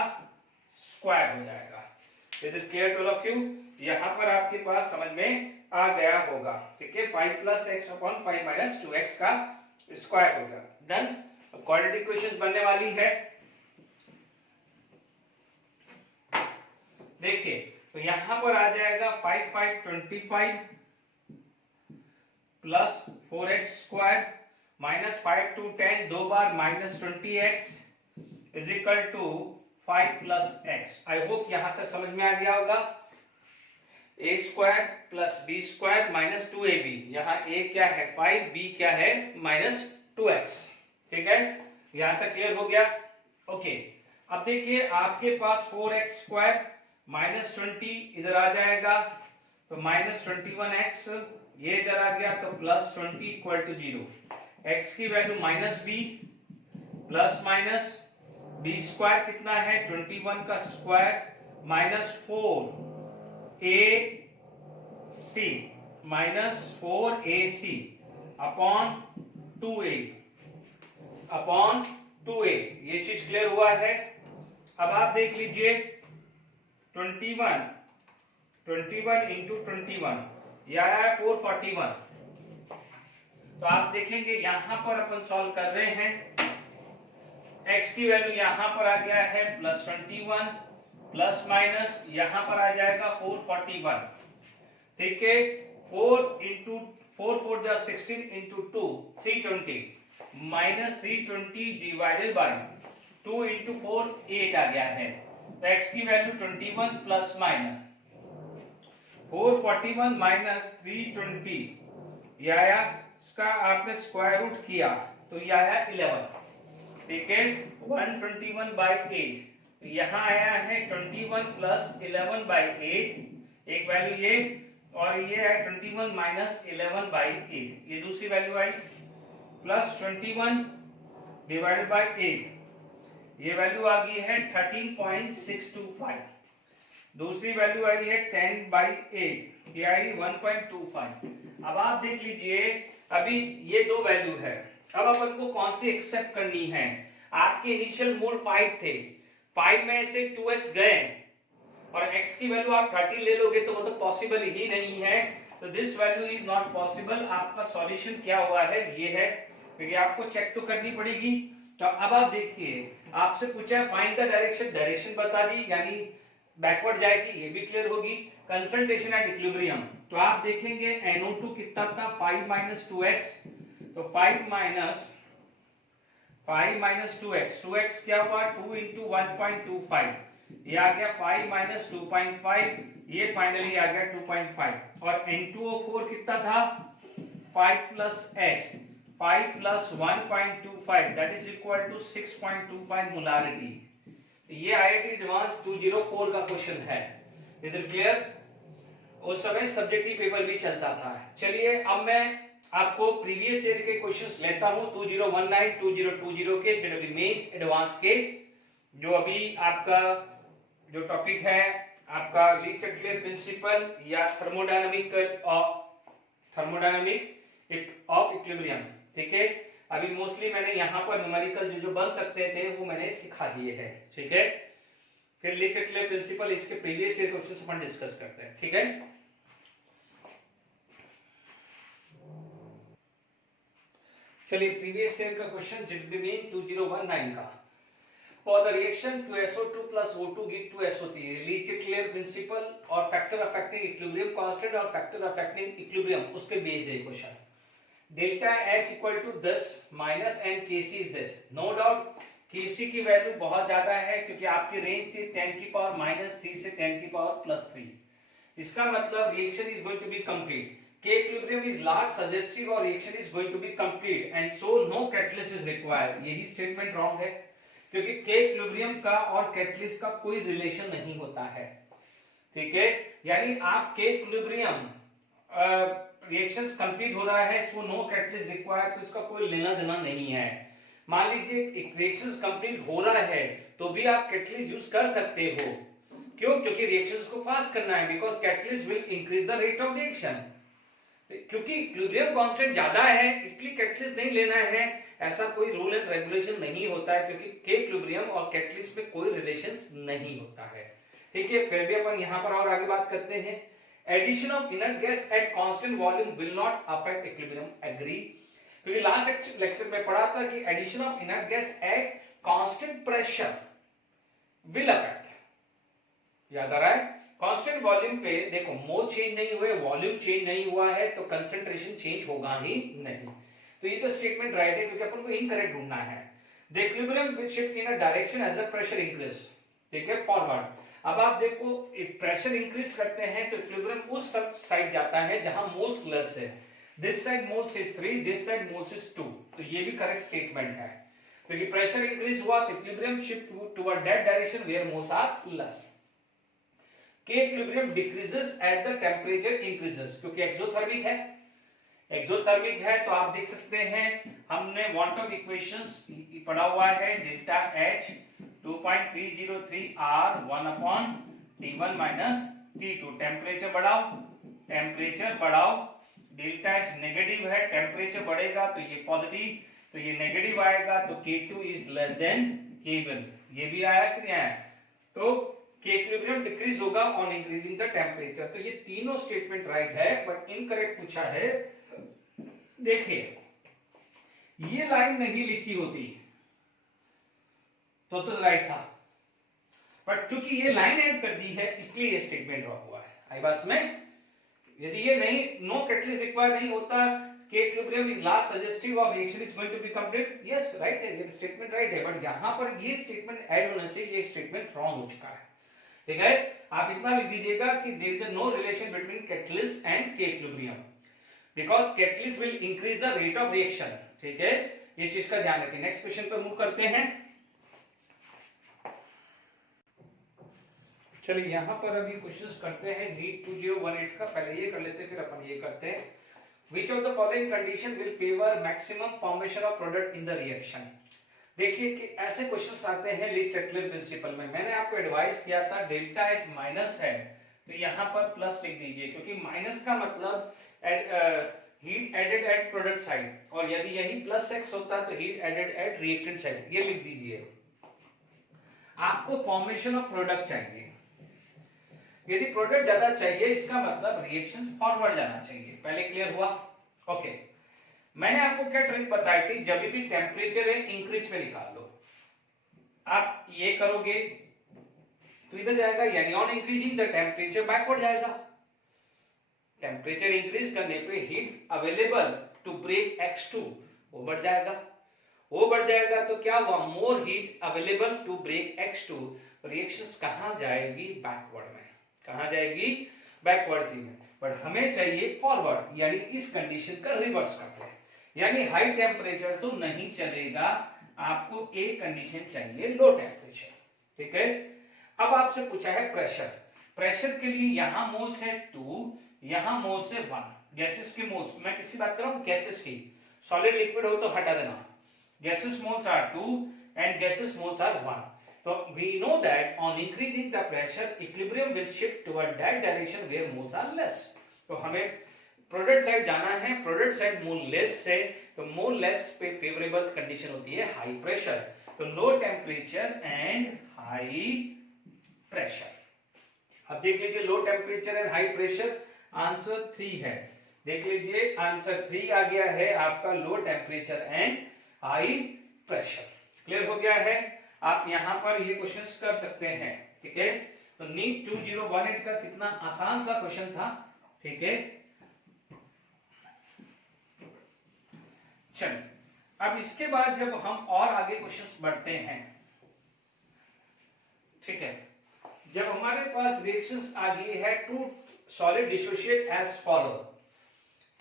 स्क्वायर हो जाएगा। Is it clear to all of you? यहां पर आपके पास समझ में आ गया होगा। ठीक है, 5 plus x upon 5 minus 2x का स्क्वायर होगा। डन। अब क्वाड्रेटिक इक्वेशन बनने वाली है। देखिए तो यहां पर आ जाएगा 5 5 25 प्लस 4x स्क्वायर माइनस 5 2 10, 2 बार minus 20x is equal to 5 plus x। I hope यहां तक समझ में आ गया होगा। a square plus b square minus 2ab, यहाँ a क्या है 5, b क्या है माइनस 2x। ठीक है, यहां तक क्लियर हो गया? ओके, अब देखिए आपके पास 4x स्क्वायर माइनस 20 इधर आ जाएगा, तो माइनस 21x, ये इधर आ गया तो प्लस 20 इक्वल टू 0। x की value minus b plus minus b square कितना है? 21 का square minus 4ac minus 4ac upon 2a। ये चीज क्लियर हुआ है? अब आप देख लीजिए 21 इंटू 21, यह आया है 441। तो आप देखेंगे यहां पर अपन सॉल्व कर रहे हैं, x की वैल्यू यहां पर आ गया है प्लस 21 प्लस माइनस यहां पर आ जाएगा 441। ठीक है, 4 इंटू 4 4 जा 16 into 2 320 minus 320 divided by 2 into 4 8 आ गया है। तो x की वैल्यू 21 प्लस माइनस 441 माइनस 320, यह आया, इसका आपने स्क्वायर रूट किया तो यह आया 11। ठीक है, 121 बाई 8, यहाँ आया है 21 प्लस 11 बाई 8, एक वैल्यू ये, और ये है 21 माइनस 11 बाई 8, ये दूसरी value I, plus 21 divided by 8, ये वैल्यू आ गई है 13.625। दूसरी वैल्यू आई है 10/8, ये आई 1.25। अब आप देख लीजिए, अभी ये दो वैल्यू है, अब अपन को कौन सी एक्सेप्ट करनी है। आपके इनिशियल मोड 5 थे, 5 में से 2x गए और x की वैल्यू आप 30 ले लोगे तो वो तो पॉसिबल ही नहीं है, तो this value is not possible. आपका सॉल्यूशन क्या हुआ है, ये है, क्योंकि आपको चेक तो करनी पड़ेगी। तो अब आप देखिए, आपसे पूछा है फाइंड द डायरेक्शन, डायरेक्शन बता दी यानी बैकवर्ड जाएगी, ये भी क्लियर होगी। कंसंट्रेशन एट इक्विलिब्रियम, तो आप देखेंगे NO2 कितना था 5 - 2x, तो 5 - 2x, 2x क्या हुआ 2 × 1.25, ये आ गया 5 - 2.5, ये फाइनली आ गया 2.5। और N2O4 कितना था 5 + x, 5 + 1.25 that is equal to 6.25 molarity. ये IIT एडवांस 204 का क्वेश्चन है। Is it clear? उस समय सब्जेक्टिव पेपर भी चलता था। चलिए अब मैं आपको प्रीवियस ईयर के क्वेश्चंस लेता हूं 2019 2020 के जनरल मेंस एडवांस के, जो अभी आपका जो टॉपिक है आपका लीच-एटले प्रिंसिपल या थर्मोडायनामिक ऑफ इक्विलिब्रियम। ठीक है, अभी मोस्टली मैंने यहाँ पर न्यूमेरिकल जो बन सकते थे वो मैंने सिखा दिए हैं। ठीक है, फिर लीच-एटले प्रिंसिपल इसके प्रीवियस ईयर क्वेश्चंस अपन डिस्कस करते हैं। ठीक है, चलिए प्रीवियस ईयर का क्वेश्चन जिग्बीन 2019 का, for the reaction to SO2 plus O2 give to SO3, Le Chatelier principle और फैक्टर अफेक्टिंग इक्विलिब्रियम कांस्टेंट और फैक्टर अफेक्टिंग इक्विलिब्रियम, उस पे बेस्ड है question. Delta H equal to 10 minus n KC is this. No doubt KC की वैल्यू बहुत ज्यादा है क्योंकि आपकी रेंज थी 10⁻³ से 10⁻+3। इसका मतलब reaction is going to be complete, K equilibrium is large suggestive और reaction is going to be complete and so no catalyst is required. यही स्टेटमेंट रॉन्ग है क्योंकि K इक्विलिब्रियम का और कैटलिस्ट का कोई रिलेशन नहीं होता है। ठीक है, यानी आप K इक्विलिब्रियम रिएक्शंस कंप्लीट हो रहा है सो नो कैटलिस्ट रिक्वायर्ड, तो इसका कोई लेना देना नहीं है। मान लीजिए एक रिएक्शंस कंप्लीट हो रहा है तो भी आप कैटलिस्ट यूज कर सकते हो। क्यों? क्योंकि रिएक्शंस को फास्ट करना है, because catalyst will increase the rate of reaction. क्योंकि इक्विलिब्रियम कांस्टेंट ज्यादा है इसलिए कैटलिस्ट नहीं लेना है, ऐसा कोई रूल एंड रेगुलेशन नहीं होता है, क्योंकि K इक्विलिब्रियम और कैटलिस्ट में कोई रिलेशंस नहीं होता है। ठीक है, फिर भी अपन यहां पर और आगे बात करते हैं। Addition of inert gas at constant volume will not affect equilibrium, agree. क्योंकि लास्ट लेक्चर में पढ़ा था कि addition of inert gas at constant pressure will affect, याद आ रहा है? कांस्टेंट वॉल्यूम पे देखो मोल चेंज नहीं हुए, वॉल्यूम चेंज नहीं हुआ है तो कंसंट्रेशन चेंज होगा ही नहीं। तो ये तो स्टेटमेंट राइट है क्योंकि अपन को इनकरेक्ट ढूंढना है। The equilibrium will shift in a direction as a pressure increase. ठीक है, फॉरवर्ड। अब आप देखो प्रेशर इंक्रीज करते हैं तो इक्विलिब्रियम उस साइड जाता है जहां मोल्स लेस है। This side moles is 3, this side moles is 2, तो ये भी करेक्ट स्टेटमेंट है क्योंकि प्रेशर इंक्रीज हुआ तो equilibrium shift toward that direction where moles are less. K equilibrium decreases as the temperature increases, क्योंकि एक्सोथर्मिक है। एक्सोथर्मिक है तो आप देख सकते हैं हमने क्वांटम इक्वेशंस पढ़ा हुआ है, delta H 2.303 R 1/T1 - T2। Temperature बढ़ाओ, डेल्टा H नेगेटिव है, टेम्परेचर बढ़ेगा तो ये पॉजिटिव, तो ये नेगेटिव आएगा तो K2 is less than K1। ये भी आया कि नहीं आया? तो K इक्विलिब्रियम डिक्रीज होगा ऑन इंक्रीजिंग द टेम्परेचर। तो ये तीनों स्टेटमेंट राइट है, बट इनकरेक्ट पूछा है। देखिए ये लाइन नहीं लिखी होती तो राइट था, बट क्योंकि ये लाइन ऐड कर दी है इसलिए ये स्टेटमेंट रॉन्ग हुआ है। आई बात में, यदि ये नहीं नो कैटलिस्ट रिक्वायर नहीं होता, K equilibrium is last suggestive of reaction is going to be complete, yes right है, ये स्टेटमेंट राइट है, बट यहां पर ये स्टेटमेंट ऐड होने से ये स्टेटमेंट रॉन्ग हो चुका है। ठीक है, आप इतना लिख दीजिएगा कि there is no relation between catalyst and K equilibrium because catalyst will increase the rate of reaction. ठीक है, ये चीज का ध्यान रखें। नेक्स्ट क्वेश्चन पर मूव करते हैं। चलिए यहां पर अभी क्वेश्चंस करते हैं नीट 2018 का, पहले ये कर लेते हैं फिर अपन ये करते हैं। Which of the following condition will favor maximum formation of product in the reaction? देखिए कि ऐसे क्वेश्चंस आते हैं लीस्ट टेटलर प्रिंसिपल में। मैंने आपको एडवाइस किया था डेल्टा एच माइनस है तो यहाँ पर प्लस लिख दीजिए, क्योंकि माइनस का मतलब heat added at product side, और यदि यही प्लस एक्स होता तो heat added at reactant side. ये लिख दीजिए। आपको फॉर्मेशन ऑफ प्रोडक्ट चाहिए, यदि प्रोडक्ट ज्यादा चाहिए इसका मतलब रिएक्शन फॉरवर्ड जाना चाहिए। पहले क्लियर हुआ? ओके। मैंने आपको क्या ट्रिक बताई थी, जब भी टेम्परेचर है इंक्रीज में निकाल लो। आप ये करोगे तो इधर जाएगा, यानी on increasing the temperature backward जाएगा। टेम्परेचर इंक्रीज करने पे heat available to break x2 वो बढ़ जाएगा। वो बढ़ जाएगा तो क्या हुआ, more heat available to break x2। Reactions कहां जाएगी, बैकवर्ड में। कहां जाएगी, बैकवर्ड की में। बट हमें चाहिए फॉरवर्ड, यानी इस कंडीशन का रिवर्स करते हैं, यानी हाई टेम्परेचर तो नहीं चलेगा, आपको एक कंडीशन चाहिए लो टेम्परेचर। ठीक है। अब आपसे पूछा है प्रेशर। प्रेशर के लिए यहां मोल्स है 2, यहां मोल्स है 1। गैसेस के मोल्स, मैं किसकी बात कर रहा हूं, गैसेस की। सॉलिड लिक्विड हो तो हटा देना। Gases moles are 2 and gases moles are 1। So we know that on increasing the pressure, equilibrium will shift toward that direction where moles are less. तो हमें प्रोडक्ट साइड जाना है, प्रोडक्ट साइड मोल लेस से, तो मोल लेस पे फेवरेबल कंडीशन होती है हाई प्रेशर। तो low temperature and high pressure. अब देख लीजिए low temperature and high pressure, answer 3 है। देख लीजिए आंसर 3 आ गया है आपका, low temperature and high pressure. Clear हो गया है? आप यहां पर ये क्वेश्चंस कर सकते हैं। ठीक है। तो नीट 2018 का कितना आसान सा क्वेश्चन था। ठीक है। चलिए अब इसके बाद जब हम और आगे क्वेश्चंस बढ़ते हैं, ठीक है, जब हमारे पास रिएक्शंस आ गई है to solid dissociate as follow,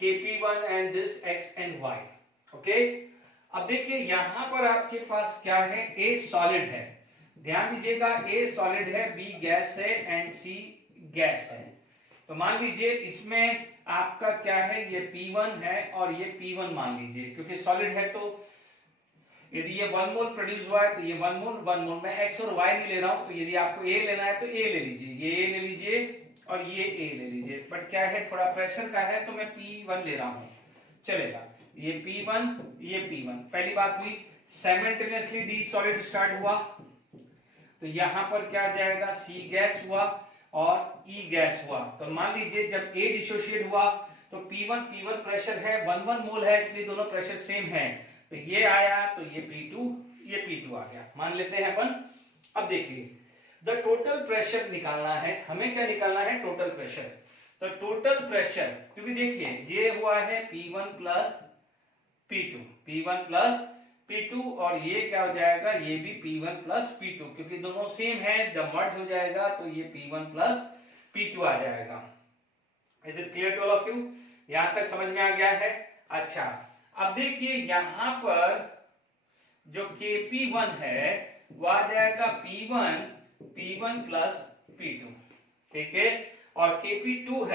Kp1 and this x and y। Okay. अब देखिए यहां पर आपके पास क्या है, A सॉलिड है, ध्यान दीजिएगा, A सॉलिड है, B गैस है एंड C गैस है। तो मान लीजिए इसमें आपका क्या है, ये P1 है और ये P1 मान लीजिए, क्योंकि सॉलिड है तो यदि ये 1 मोल प्रोड्यूस हुआ है तो ये 1 मोल। मैं x और y नहीं ले रहा हूं, तो यदि आपको A लेना है तो A ले लीजिए, ये A ले लीजिए और ये A ले लीजिए। बट क्या है, थोड़ा प्रेशर का है तो मैं P1 ले रहा हूं, चलेगा। ये P1 ये P1, पहली बात हुई। साइमल्टेनियसली D सॉलिड स्टार्ट हुआ तो यहां पर क्या जाएगा, C गैस हुआ और E गैस हुआ। तो मान लीजिए जब A डिसोशिएट हुआ तो P1 प्रेशर है, 1 मोल है, इसलिए दोनों प्रेशर सेम है। तो ये आया तो ये P2 आ गया, मान लेते हैं अपन। अब देखिए द टोटल प्रेशर निकालना है, हमें क्या निकालना है, टोटल प्रेशर। तो टोटल प्रेशर, क्योंकि देखिए ये हुआ है P1 प्लस P2 और ये क्या हो जाएगा, ये भी P1 प्लस P2, क्योंकि दोनों सेम है, जब मर्ज हो जाएगा तो ये P1 प्लस P2 आ जाएगा। Is it clear to all of you? यहां तक समझ में आ गया है? अच्छा अब देखिए यहां पर जो Kp1 है वो आ जाएगा P1 प्लस P2। ठीक है। और Kp2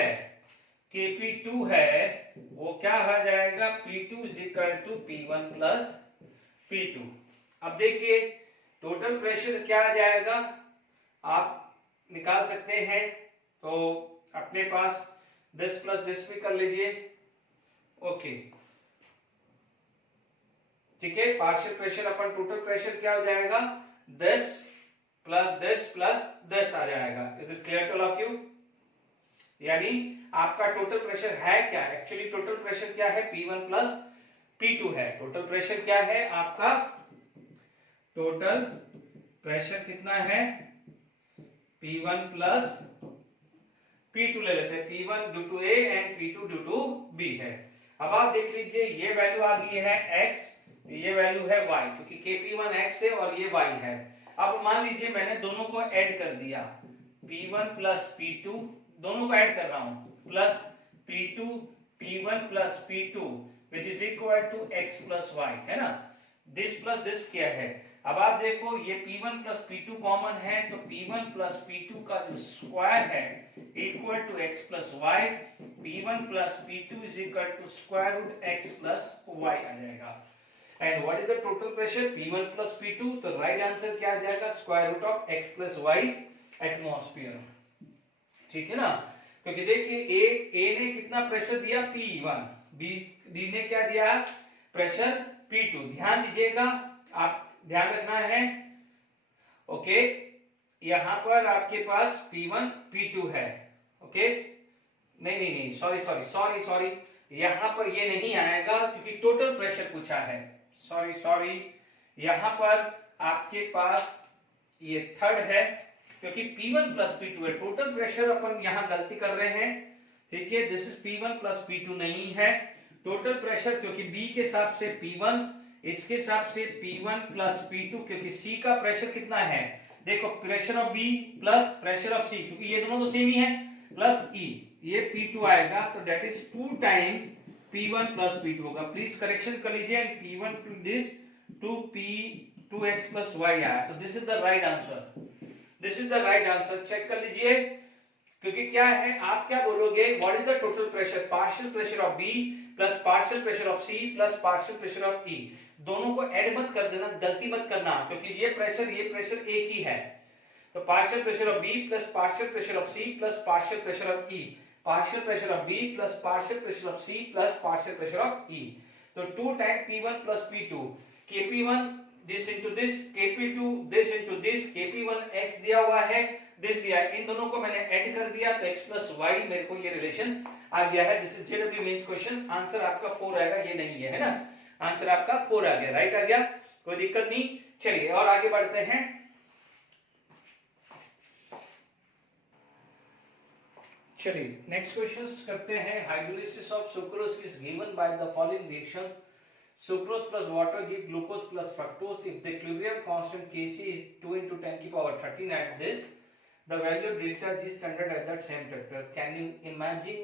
है वो क्या आ जाएगा, P2 is equal to P1 plus P2। अब देखिए टोटल प्रेशर क्या आ जाएगा, आप निकाल सकते हैं। तो अपने पास 10 प्लस 10 भी कर लीजिए। ओके ठीक है। पार्शियल प्रेशर अपन टोटल प्रेशर क्या हो जाएगा, 10 प्लस 10 आ जाएगा। Is it clear to all of you? यानी आपका टोटल प्रेशर है क्या, एक्चुअली टोटल प्रेशर क्या है, P1 प्लस P2 है। टोटल प्रेशर क्या है आपका, टोटल प्रेशर कितना है, P1 प्लस P2 ले लेते हैं, P1 due to A and P2 due to B है। अब आप देख लीजिए ये वैल्यू आ गई है x, ये वैल्यू है y, क्योंकि Kp1 x है और ये y है। अब मान लीजिए मैंने दोनों को ऐड कर दिया, P1 प्लस P2, दोनों को ऐड कर रहा हूं, plus P1 plus P2 which is equal to x plus y, है ना। दिस प्लस दिस क्या है, अब आप देखो ये P1 प्लस P2 कॉमन है, तो P1 प्लस P2 का जो स्क्वायर है equal to x plus y, P1 plus P2 is equal to square root x plus y आ जाएगा। And what is the total pressure P1 plus P2। तो राइट आंसर क्या आ जाएगा, square root of x plus y atmosphere. ठीक है ना, क्योंकि देखिए ए ने कितना प्रेशर दिया P1, डी ने क्या दिया प्रेशर P2। ध्यान दीजिएगा, आप ध्यान रखना है। ओके, यहां पर आपके पास P1 P2 है। ओके, नहीं, सॉरी, यहां पर ये नहीं आएगा क्योंकि टोटल प्रेशर पूछा है। सॉरी, यहां पर आपके पास ये थर्ड है क्योंकि P1 प्लस P2 है। टोटल प्रेशर अपन यहां गलती कर रहे हैं। ठीक है, this is P1 plus P2 नहीं है टोटल प्रेशर, क्योंकि B के हिसाब से P1, इसके हिसाब से P1 प्लस P2, क्योंकि C का प्रेशर कितना है, देखो pressure of B plus pressure of C, क्योंकि ये दोनों तो सेम ही है, प्लस E, ये P2 आएगा तो that is 2 time P1 plus P2 होगा। प्लीज करेक्शन कर लीजिए, and P1 to this 2x plus y आया, तो this is the right answer, this is the right answer. Check कर लीजिए, क्योंकि क्या है, आप क्या बोलोगे, what is the total pressure, partial pressure of B plus partial pressure of C plus partial pressure of E। दोनों को ऐड मत कर देना, गलती मत करना, क्योंकि ये प्रेशर एक ही है। तो partial pressure of B plus partial pressure of C plus partial pressure of E, partial pressure of B plus partial pressure of C plus partial pressure of E। तो 2 time P1 plus P2, Kp1 this into this, Kp2 this into this, Kp1 x दिया हुआ है, दिस दिया है, इन दोनों को मैंने ऐड कर दिया तो x प्लस y, मेरे को ये रिलेशन आ गया है। This is JW mains question. Answer आपका 4 आएगा, ये नहीं है ना, आंसर आपका 4 आ गया, राइट आ गया, कोई दिक्कत नहीं। चलिए और आगे बढ़ते हैं। चलिए नेक्स्ट क्वेश्चंस करते हैं। Hydrolysis of sucrose is given by the following reaction, sucrose plus water give glucose plus fructose if the equilibrium constant Kc is 2 into 10 की power 13 at this, the value delta G standard at that same temperature। can you imagine,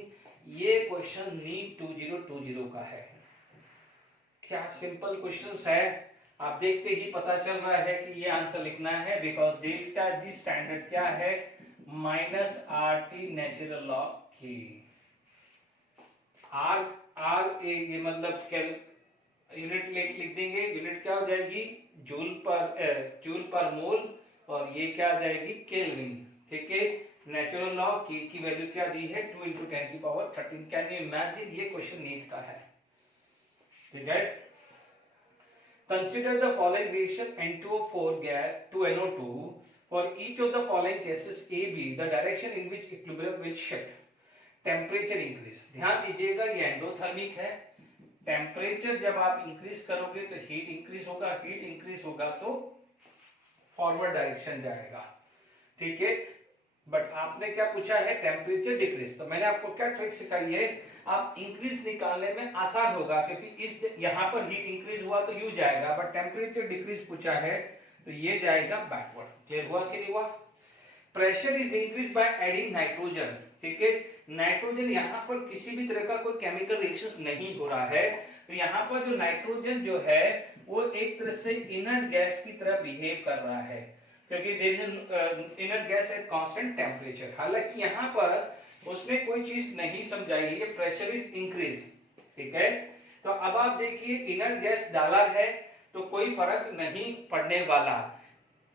ये क्वेश्चन नीट 2020 का है। क्या सिंपल क्वेश्चंस है, आप देखते ही पता चल रहा है कि ये आंसर लिखना है, बिकॉज डेल्टा जी स्टैंडर्ड क्या है, माइनस RT नेचुरल लॉग की आर ए, ये मतलब यूनिट लिख देंगे, यूनिट क्या हो जाएगी, जूल पर मोल, और ये क्या आ जाएगी, केल्विन। ठीक है, नेचुरल लॉ की वैल्यू क्या दी है, 2 into 10 की पावर 13। कैन यू इमेजिन, ये क्वेश्चन नीट का है। ठीक है, consider the following reaction N2O4 gas to NO2 for each of the following cases A B, the direction in which equilibrium will shift, temperature increase. ध्यान दीजिएगा, ये एंडोथर्मिक है, टेम्परेचर जब आप इंक्रीज करोगे तो हीट इंक्रीज होगा, हीट इंक्रीज होगा तो फॉरवर्ड डायरेक्शन जाएगा। ठीक है, बट आपने क्या पूछा है, टेम्परेचर डिक्रीज, तो मैंने आपको क्या ट्रिक सिखाई है, आप इंक्रीज निकालने में आसान होगा, क्योंकि इस यहां पर हीट इंक्रीज हुआ तो यू जाएगा, बट टेम्परेचर डिक्रीज पूछा है तो ये जाएगा बैकवर्ड। क्लियर हुआ कि नहीं हुआ। Pressure is increase by adding nitrogen. ठीक है, नाइट्रोजन यहाँ पर किसी भी तरह का कोई केमिकल रिएक्शन नहीं हो रहा है, तो यहाँ पर जो नाइट्रोजन जो है वो एक तरह से इनर्ट गैस की तरह बिहेव कर रहा है, क्योंकि there is inert gas at constant temperature. हालांकि यहाँ पर उसने कोई चीज नहीं समझाई है, ये प्रेशर इज इंक्रीज। ठीक है, तो अब आप देखिए, इनर्ट गैस डाला है तो कोई फर्क नहीं पड़ने वाला,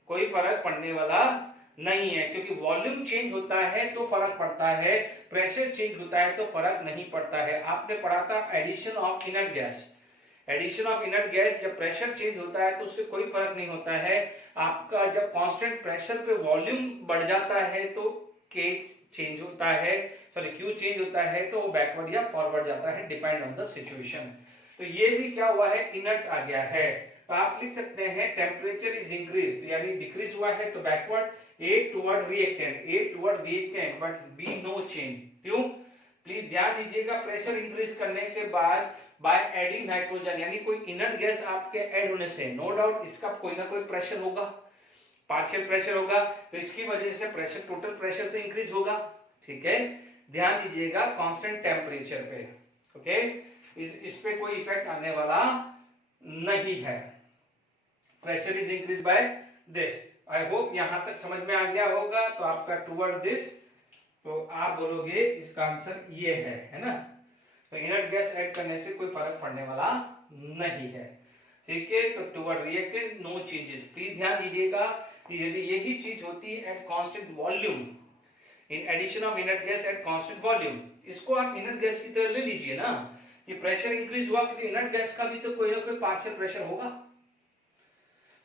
कोई फर्क पड़ने वाला नहीं है, क्योंकि वॉल्यूम चेंज होता है तो फर्क पड़ता है, प्रेशर चेंज होता है तो फर्क नहीं पड़ता है। आपने पढ़ा था addition of inert gas, addition of inert gas, जब प्रेशर चेंज होता है तो उससे कोई फर्क नहीं होता है। आपका जब कांस्टेंट प्रेशर पे वॉल्यूम बढ़ जाता है तो के चेंज होता है, सॉरी क्यू चेंज होता है तो बैकवर्ड या फॉरवर्ड जाता है, डिपेंड ऑन द सिचुएशन। तो ये भी क्या हुआ है, इनर्ट आ गया है, तो आप लिख सकते हैं टेम्परेचर इज इंक्रीज, यानी डिक्रीज हुआ है तो backward, A toward reactant but B no change. क्यों, प्लीज ध्यान दीजिएगा, प्रेशर इंक्रीज करने के बाद बाय एडिंग नाइट्रोजन, यानी कोई इनर्ट गैस आपके ऐड होने से नो डाउट इसका कोई ना कोई प्रेशर होगा, पार्शियल प्रेशर होगा, तो इसकी वजह से प्रेशर, टोटल प्रेशर तो इंक्रीज होगा। ठीक है, ध्यान दीजिएगा कांस्टेंट टेम्परेचर पे। ओके, इस पे कोई इफेक्ट आने वाला नहीं है। Pressure is increase by this. I hope यहां तक समझ में आ गया होगा। तो आपका टुवर्ड दिस, तो आप बोलोगे इसका आंसर ये है ना। तो इनर्ट गैस ऐड करने से कोई फर्क पड़ने वाला नहीं है। ठीक है, तो toward reactant no changes. Please ध्यान दीजिएगा कि यदि यही चीज होती है at constant volume in addition of inert gas at constant volume, इसको आप इनर्ट गैस की तरह ले लीजिए ना कि प्रेशर इंक्रीज हुआ क्योंकि इनर्ट गैस का भी तो कोई ना कोई पार्शियल प्रेशर होगा।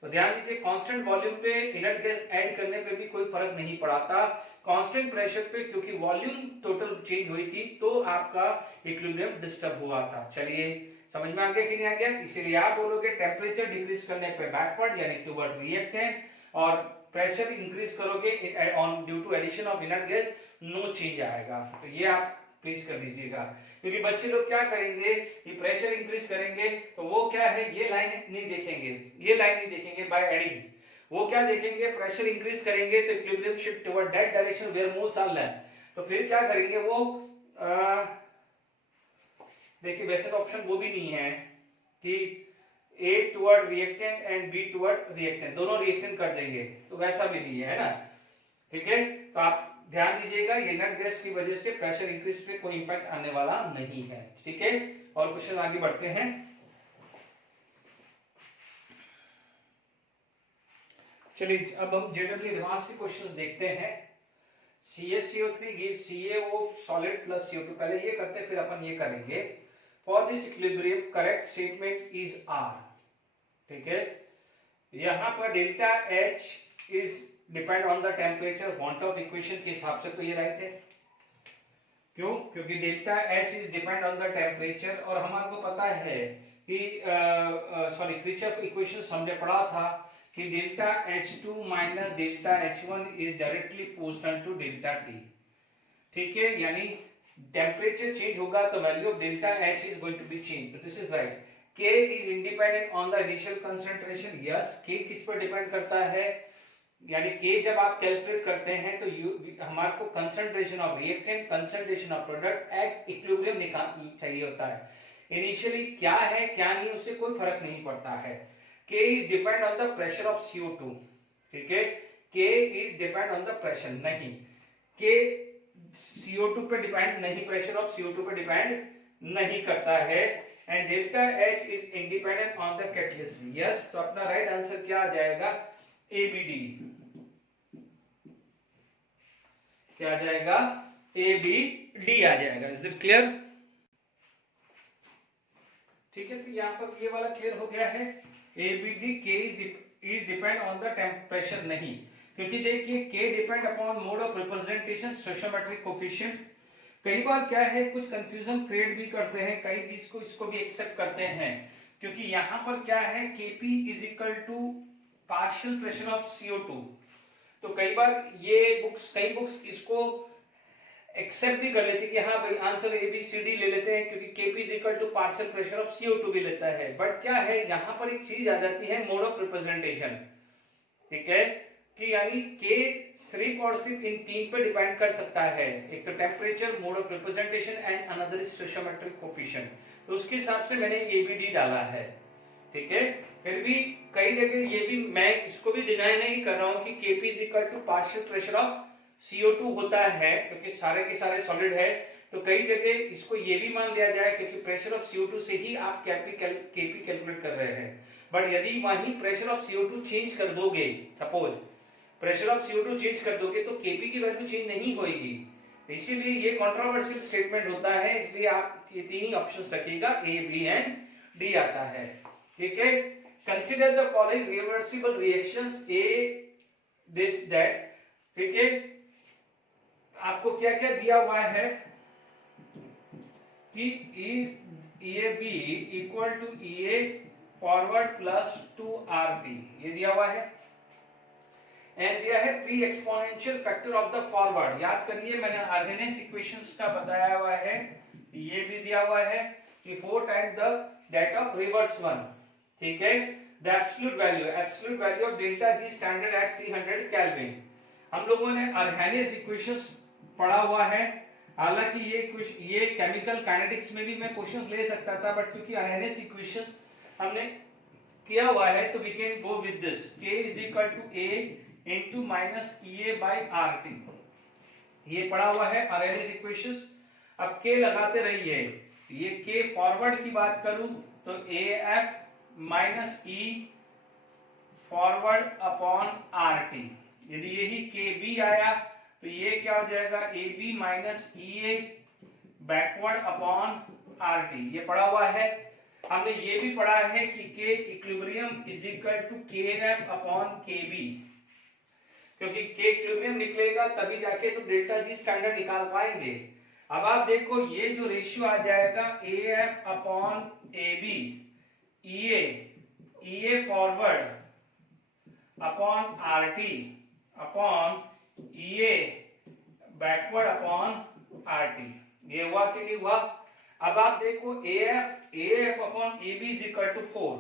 तो ध्यान दीजिए कांस्टेंट वॉल्यूम पे इनर्ट गैस ऐड करने पे भी कोई फर्क नहीं पड़ा था, कांस्टेंट प्रेशर पे क्योंकि वॉल्यूम टोटल चेंज हुई थी तो आपका इक्विलिब्रियम डिस्टर्ब हुआ था। चलिए समझ में आ गया कि नहीं आ गया? इसीलिए आप बोलोगे टेम्परेचर डिक्रीज करने पे बैकवर्ड यानी टुवर्ड रिएक्टेंट, और प्रेशर इंक्रीज करोगे on due to addition of inert gas no change आएगा। तो ये आप प्लीज कर दीजिएगा, क्योंकि बच्चे लोग क्या करेंगे कि प्रेशर इंक्रीज करेंगे तो वो क्या है ये लाइन नहीं देखेंगे, ये लाइन नहीं देखेंगे बाय एडिंग, वो क्या देखेंगे प्रेशर इंक्रीज करेंगे तो equilibrium shift toward that direction where moles are less. तो फिर क्या करेंगे वो देखिए वैसे तो ऑप्शन वो भी नहीं है कि A toward reactant and B toward reactant, दोनों रिएक्टेंट कर देंगे, तो वैसा भी नहीं है ना। ठीक है, तो आप ध्यान दीजिएगा ये इनर्ट गैस की वजह से प्रेशर इंक्रीज पे कोई इंपैक्ट आने वाला नहीं है। ठीक है, और क्वेश्चन आगे बढ़ते हैं। चलिए अब हम जेडब्ल्यू एडवांस के क्वेश्चंस देखते हैं। CaCO3 gives CaO solid plus CO2, पहले ये करते हैं फिर अपन ये करेंगे। For this equilibrium correct statement is R। ठीक है, यहाँ पर delta H is depend on the temperature want of equation के हिसाब से तो ये राइट है। क्यों? क्योंकि delta H is depend on the temperature, और हमारे को पता है कि सॉरी किरचॉफ इक्वेशंस हमने पढ़ा था कि delta H2 minus delta H1 is directly proportional to delta T। ठीक है, यानी टेम्परेचर चेंज होगा तो value of delta H is going to be change. तो this is right. K is independent on the initial concentration. Yes, K किस पर डिपेंड करता है, यानी K जब आप कैलकुलेट करते हैं तो हमारे को concentration of reactant, concentration of product at equilibrium निकाल चाहिए होता है। इनिशियली क्या है क्या नहीं उससे कोई फर्क नहीं पड़ता है। K is depend on the pressure of CO2। ठीक है, K is depend on the pressure नहीं, K CO2 पे डिपेंड नहीं, प्रेशर ऑफ CO2 पे डिपेंड नहीं करता है। And delta H is independent on the catalyst. Yes, तो अपना राइट आंसर क्या आ जाएगा? ABD। क्या आ जाएगा? ABD आ जाएगा। Is it clear? ठीक है, तो यहाँ पर ये वाला क्लियर हो गया है। ABD K is depend on the temperature नहीं, क्योंकि देखिए K depend upon mode of representation stoichiometric coefficient. कई बार क्या है कुछ कंफ्यूजन क्रिएट भी करते हैं, कई चीज को इसको भी एक्सेप्ट करते हैं, क्योंकि यहाँ पर क्या है Kp is equal to partial pressure of CO2। तो कई बार ये कई बुक्स इसको एक्सेप्ट भी कर लेती है कि हाँ भाई आंसर ABCD ले लेते हैं, क्योंकि Kp is equal to partial pressure of CO2 भी लेता है। बट क्या है यहाँ पर एक चीज आ जाती है मोड ऑफ रिप्रेजेंटेशन। ठीक है, कि यानी K सिर्फ और सिर्फ इन तीन पे डिपेंड कर सकता है, एक तो temperature, mode of representation and another stoichiometric coefficient. तो उसके हिसाब से मैंने ABD डाला है। ठीक है, फिर भी कई जगह ये भी मैं इसको भी डिनाई नहीं कर रहा हूं कि Kp is equal to partial pressure of CO2 होता है, क्योंकि सारे के सारे सॉलिड है। तो कई जगह इसको ये भी मान लिया जाए क्योंकि प्रेशर ऑफ CO2 से ही आप Kp कैलकुलेट कर रहे हैं। बट यदि वहीं प्रेशर ऑफ CO2 चेंज कर दोगे, suppose pressure of CO2 change कर दोगे तो Kp की वैल्यू चेंज नहीं होगी। इसीलिए ये कंट्रोवर्शियल स्टेटमेंट होता है, इसलिए आप ये तीन ही ऑप्शंस रखिएगा, A, B एंड D आता है। ठीक है, consider the following reversible reactions A this that. ठीक है, आपको क्या क्या दिया हुआ है कि EAB equal to EA forward plus 2RT, ये दिया हुआ है। एंड दिया है pre exponential factor of the forward. याद करिए मैंने आर्हेनियस इक्वेशंस का बताया हुआ है, ये भी दिया हुआ है कि 4 times the that of reverse one. ठीक है, the absolute value of delta G standard at 300 kelvin. हम लोगों ने आर्हेनियस इक्वेशंस पढ़ा हुआ है, हालांकि ये केमिकल काइनेटिक्स में भी मैं क्वेश्चन ले सकता था, बट क्योंकि आर्हेनियस इक्वेशंस हमने किया हुआ है तो we can go with this. K is equal to A into minus EA by RT, ये पढ़ा हुआ है आर्हेनियस इक्वेशंस। अब K लगाते रहिए, ये K फॉरवर्ड की बात करूं तो AF माइनस ई फॉरवर्ड अपॉन आर टी। यदि यही के बी आया तो ये क्या हो जाएगा, A B minus E A backward upon R T. ये पढ़ा हुआ है। हमने ये भी पढ़ा है कि के इक्विलिब्रियम इज इक्वल टू के एफ अपॉन के बी, क्योंकि के इक्विलिब्रियम निकलेगा तभी जाके तो डेल्टा जी स्टैंडर्ड निकाल पाएंगे। अब आप देखो ये जो रेशियो आ जाएगा A F upon A B, E A forward upon R T upon E A backward upon R T. ये हुआ कि नहीं हुआ। अब आप देखो A F upon A B is equal to 4।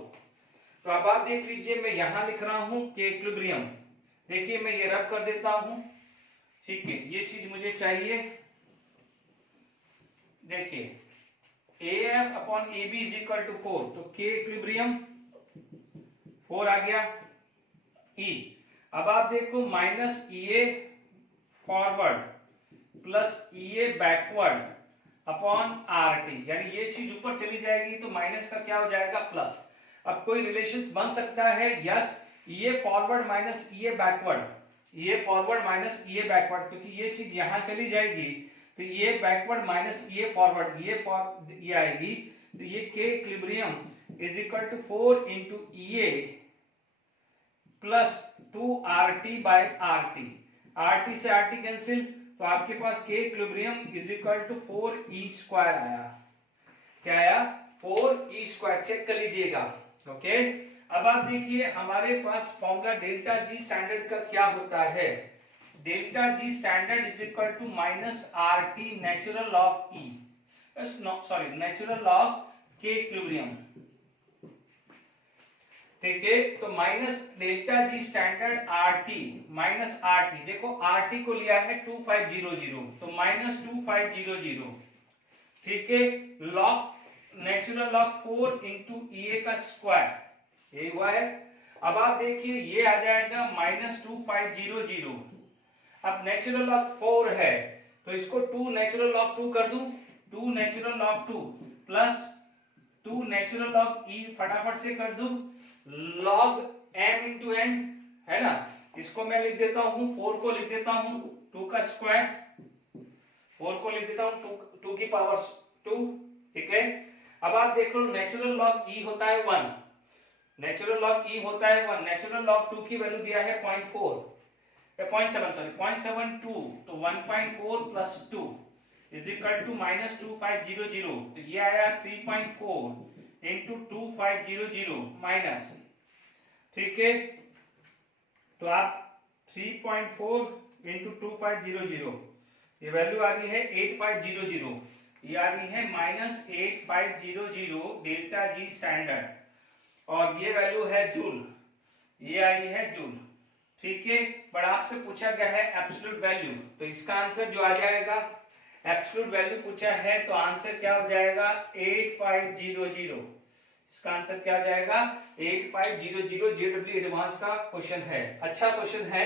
तो अब आप देख लीजिए, मैं यहां लिख रहा हूं के इक्विलिब्रियम। देखिए मैं ये रब कर देता हूं, ठीक है, ये चीज मुझे चाहिए। देखिए A F upon A B is equal to 4, तो के इक्विलिब्रियम 4 आ गया ई। अब आप देखो minus E A forward plus E A backward upon R T, यानी ये चीज ऊपर चली जाएगी तो माइनस का क्या हो जाएगा, प्लस। अब कोई रिलेशन बन सकता है, yes, E A forward minus E A backward, E A forward minus E A backward, क्योंकि ये चीज यहां चली जाएगी तो E A backward minus E A forward, ये आएगी। तो ये K equilibrium is equal to 4 into E A plus 2 R T by R T. R T से आर टी कैंसिल, तो आपके पास K equilibrium is equal to 4 E square आया। क्या आया, 4 ई स्क्वायर। चेक कर लीजिएगा, ओके। अब आप देखिए हमारे पास फॉर्मूला डेल्टा जी स्टैंडर्ड का क्या होता है। Delta G standard is equal to minus R T natural log E, sorry natural log के इक्विलिब्रियम, ठीक है। तो minus delta G standard R T minus R T, देखो आर टी को लिया है 2500, तो माइनस 2500, ठीक है। Log natural log 4 into E A का स्क्वायर, ये हुआ है। अब आप देखिए ये आ जाएगा माइनस 2500। अब नेचुरल लॉग 4 है तो इसको 2 नेचुरल लॉग 2 कर दूं, 2 natural log 2 plus 2 natural log e फटाफट से कर दूं, लॉग m इंटू n, है ना। इसको मैं लिख देता हूं, 4 को लिख देता हूं 2 का स्क्वायर, 4 को लिख देता हूं 2 की पावर 2, ठीक है। अब आप देखो नेचुरल लॉग e होता है 1, नेचुरल लॉग e होता है 1, नेचुरल लॉग 2 की वैल्यू दिया है 0.72, तो 1.4 plus 2 is equal to minus 2500, तो ये आया 3.4 इंटू 2500 माइनस, ठीक है। तो आप 3.4 इंटू 2500, ये वैल्यू आ रही है 8500, ये आ रही है माइनस 8500 डेल्टा जी स्टैंडर्ड, और ये वैल्यू है जूल, ये आ रही है जूल, ठीक है। पर आपसे पूछा गया है एब्सोल्यूट वैल्यू, तो इसका आंसर जो आ जाएगा, एब्सोल्यूट वैल्यू पूछा है तो आंसर क्या हो जाएगा 8500। इसका आंसर क्या आ जाएगा 8500। जेडब्ल्यू एडवांस का क्वेश्चन है, अच्छा क्वेश्चन है,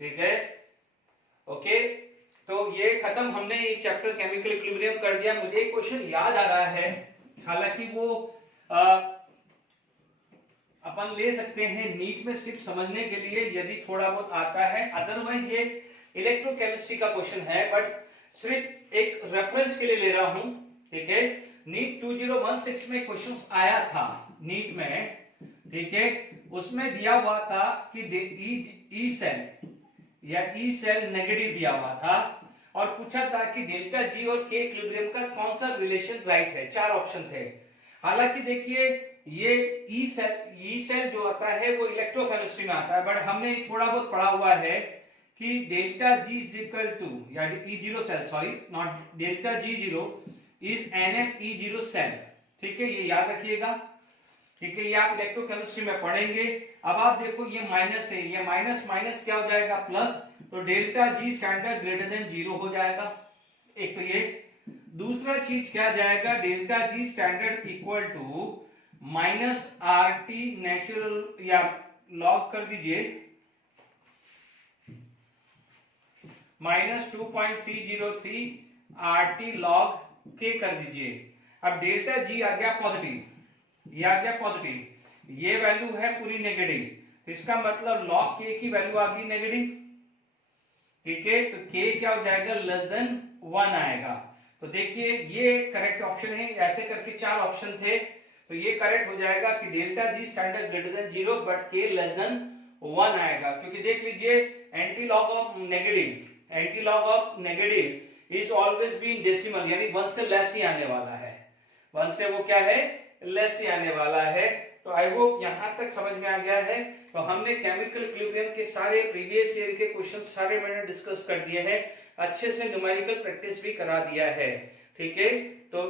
ठीक है, ओके। तो ये खत्म, हमने ये चैप्टर केमिकल इक्विलिब्रियम कर दिया। मुझे एक क्वेश्चन याद आ रहा है, हालांकि वो अपन ले सकते हैं नीट में सिर्फ समझने के लिए यदि थोड़ा बहुत आता है, अदरवाइज ये इलेक्ट्रोकेमिस्ट्री का क्वेश्चन है, बट सिर्फ एक रेफरेंस के लिए ले रहा हूं, ठीक है। नीट 2016 में क्वेश्चन आया था नीट में, ठीक है। उसमें दिया हुआ था कि ई सेल या ई सेल नेगेटिव दिया हुआ था, और पूछा था कि डेल्टा जी और के इक्विलिब्रियम का कौन सा रिलेशन राइट है। 4 ऑप्शन थे। हालांकि देखिए ये ई सेल जो आता है वो इलेक्ट्रोकेमिस्ट्री में आता है, बट हमने थोड़ा बहुत पढ़ा हुआ है कि delta G is equal to, या E0 cell, sorry not delta G0 is NF-E0 cell, ठीक है, ये याद रखिएगा, ठीक है। ये आप इलेक्ट्रोकेमिस्ट्री में पढ़ेंगे। अब आप देखो ये माइनस है, ये माइनस माइनस क्या हो जाएगा प्लस, तो delta G standard greater than 0 हो जाएगा। एक तो ये, दूसरा चीज क्या जाएगा, delta G standard equal to minus R T natural, या लॉग कर दीजिए माइनस 2.303 आर टी लॉग के कर दीजिए। अब डेल्टा जी आ गया पॉजिटिव, ये आ गया पॉजिटिव, ये वैल्यू है पूरी नेगेटिव, इसका मतलब log k की वैल्यू आ गई नेगेटिव, ठीक है। तो k क्या हो जाएगा, लेस देन 1 आएगा। तो देखिए ये करेक्ट ऑप्शन है, ऐसे करके 4 ऑप्शन थे, तो ये करेक्ट हो जाएगा कि delta G standard greater than 0 but k less than 1 आएगा। क्योंकि देख लीजिए anti log of negative is always been decimal, यानी 1 से लेस ही आने वाला है, 1 से वो क्या है, लेस ही आने वाला है। तो आई होप यहां तक समझ में आ गया है। तो हमने केमिकल इक्विलिब्रियम के सारे प्रीवियस ईयर के क्वेश्चन सारे मैंने डिस्कस कर दिए हैं, अच्छे से न्यूमेरिकल प्रैक्टिस भी करा दिया है, ठीक है। तो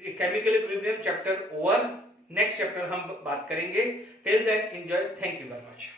chemical equilibrium chapter over, next chapter हम बात करेंगे। Till then enjoy, thank you very much.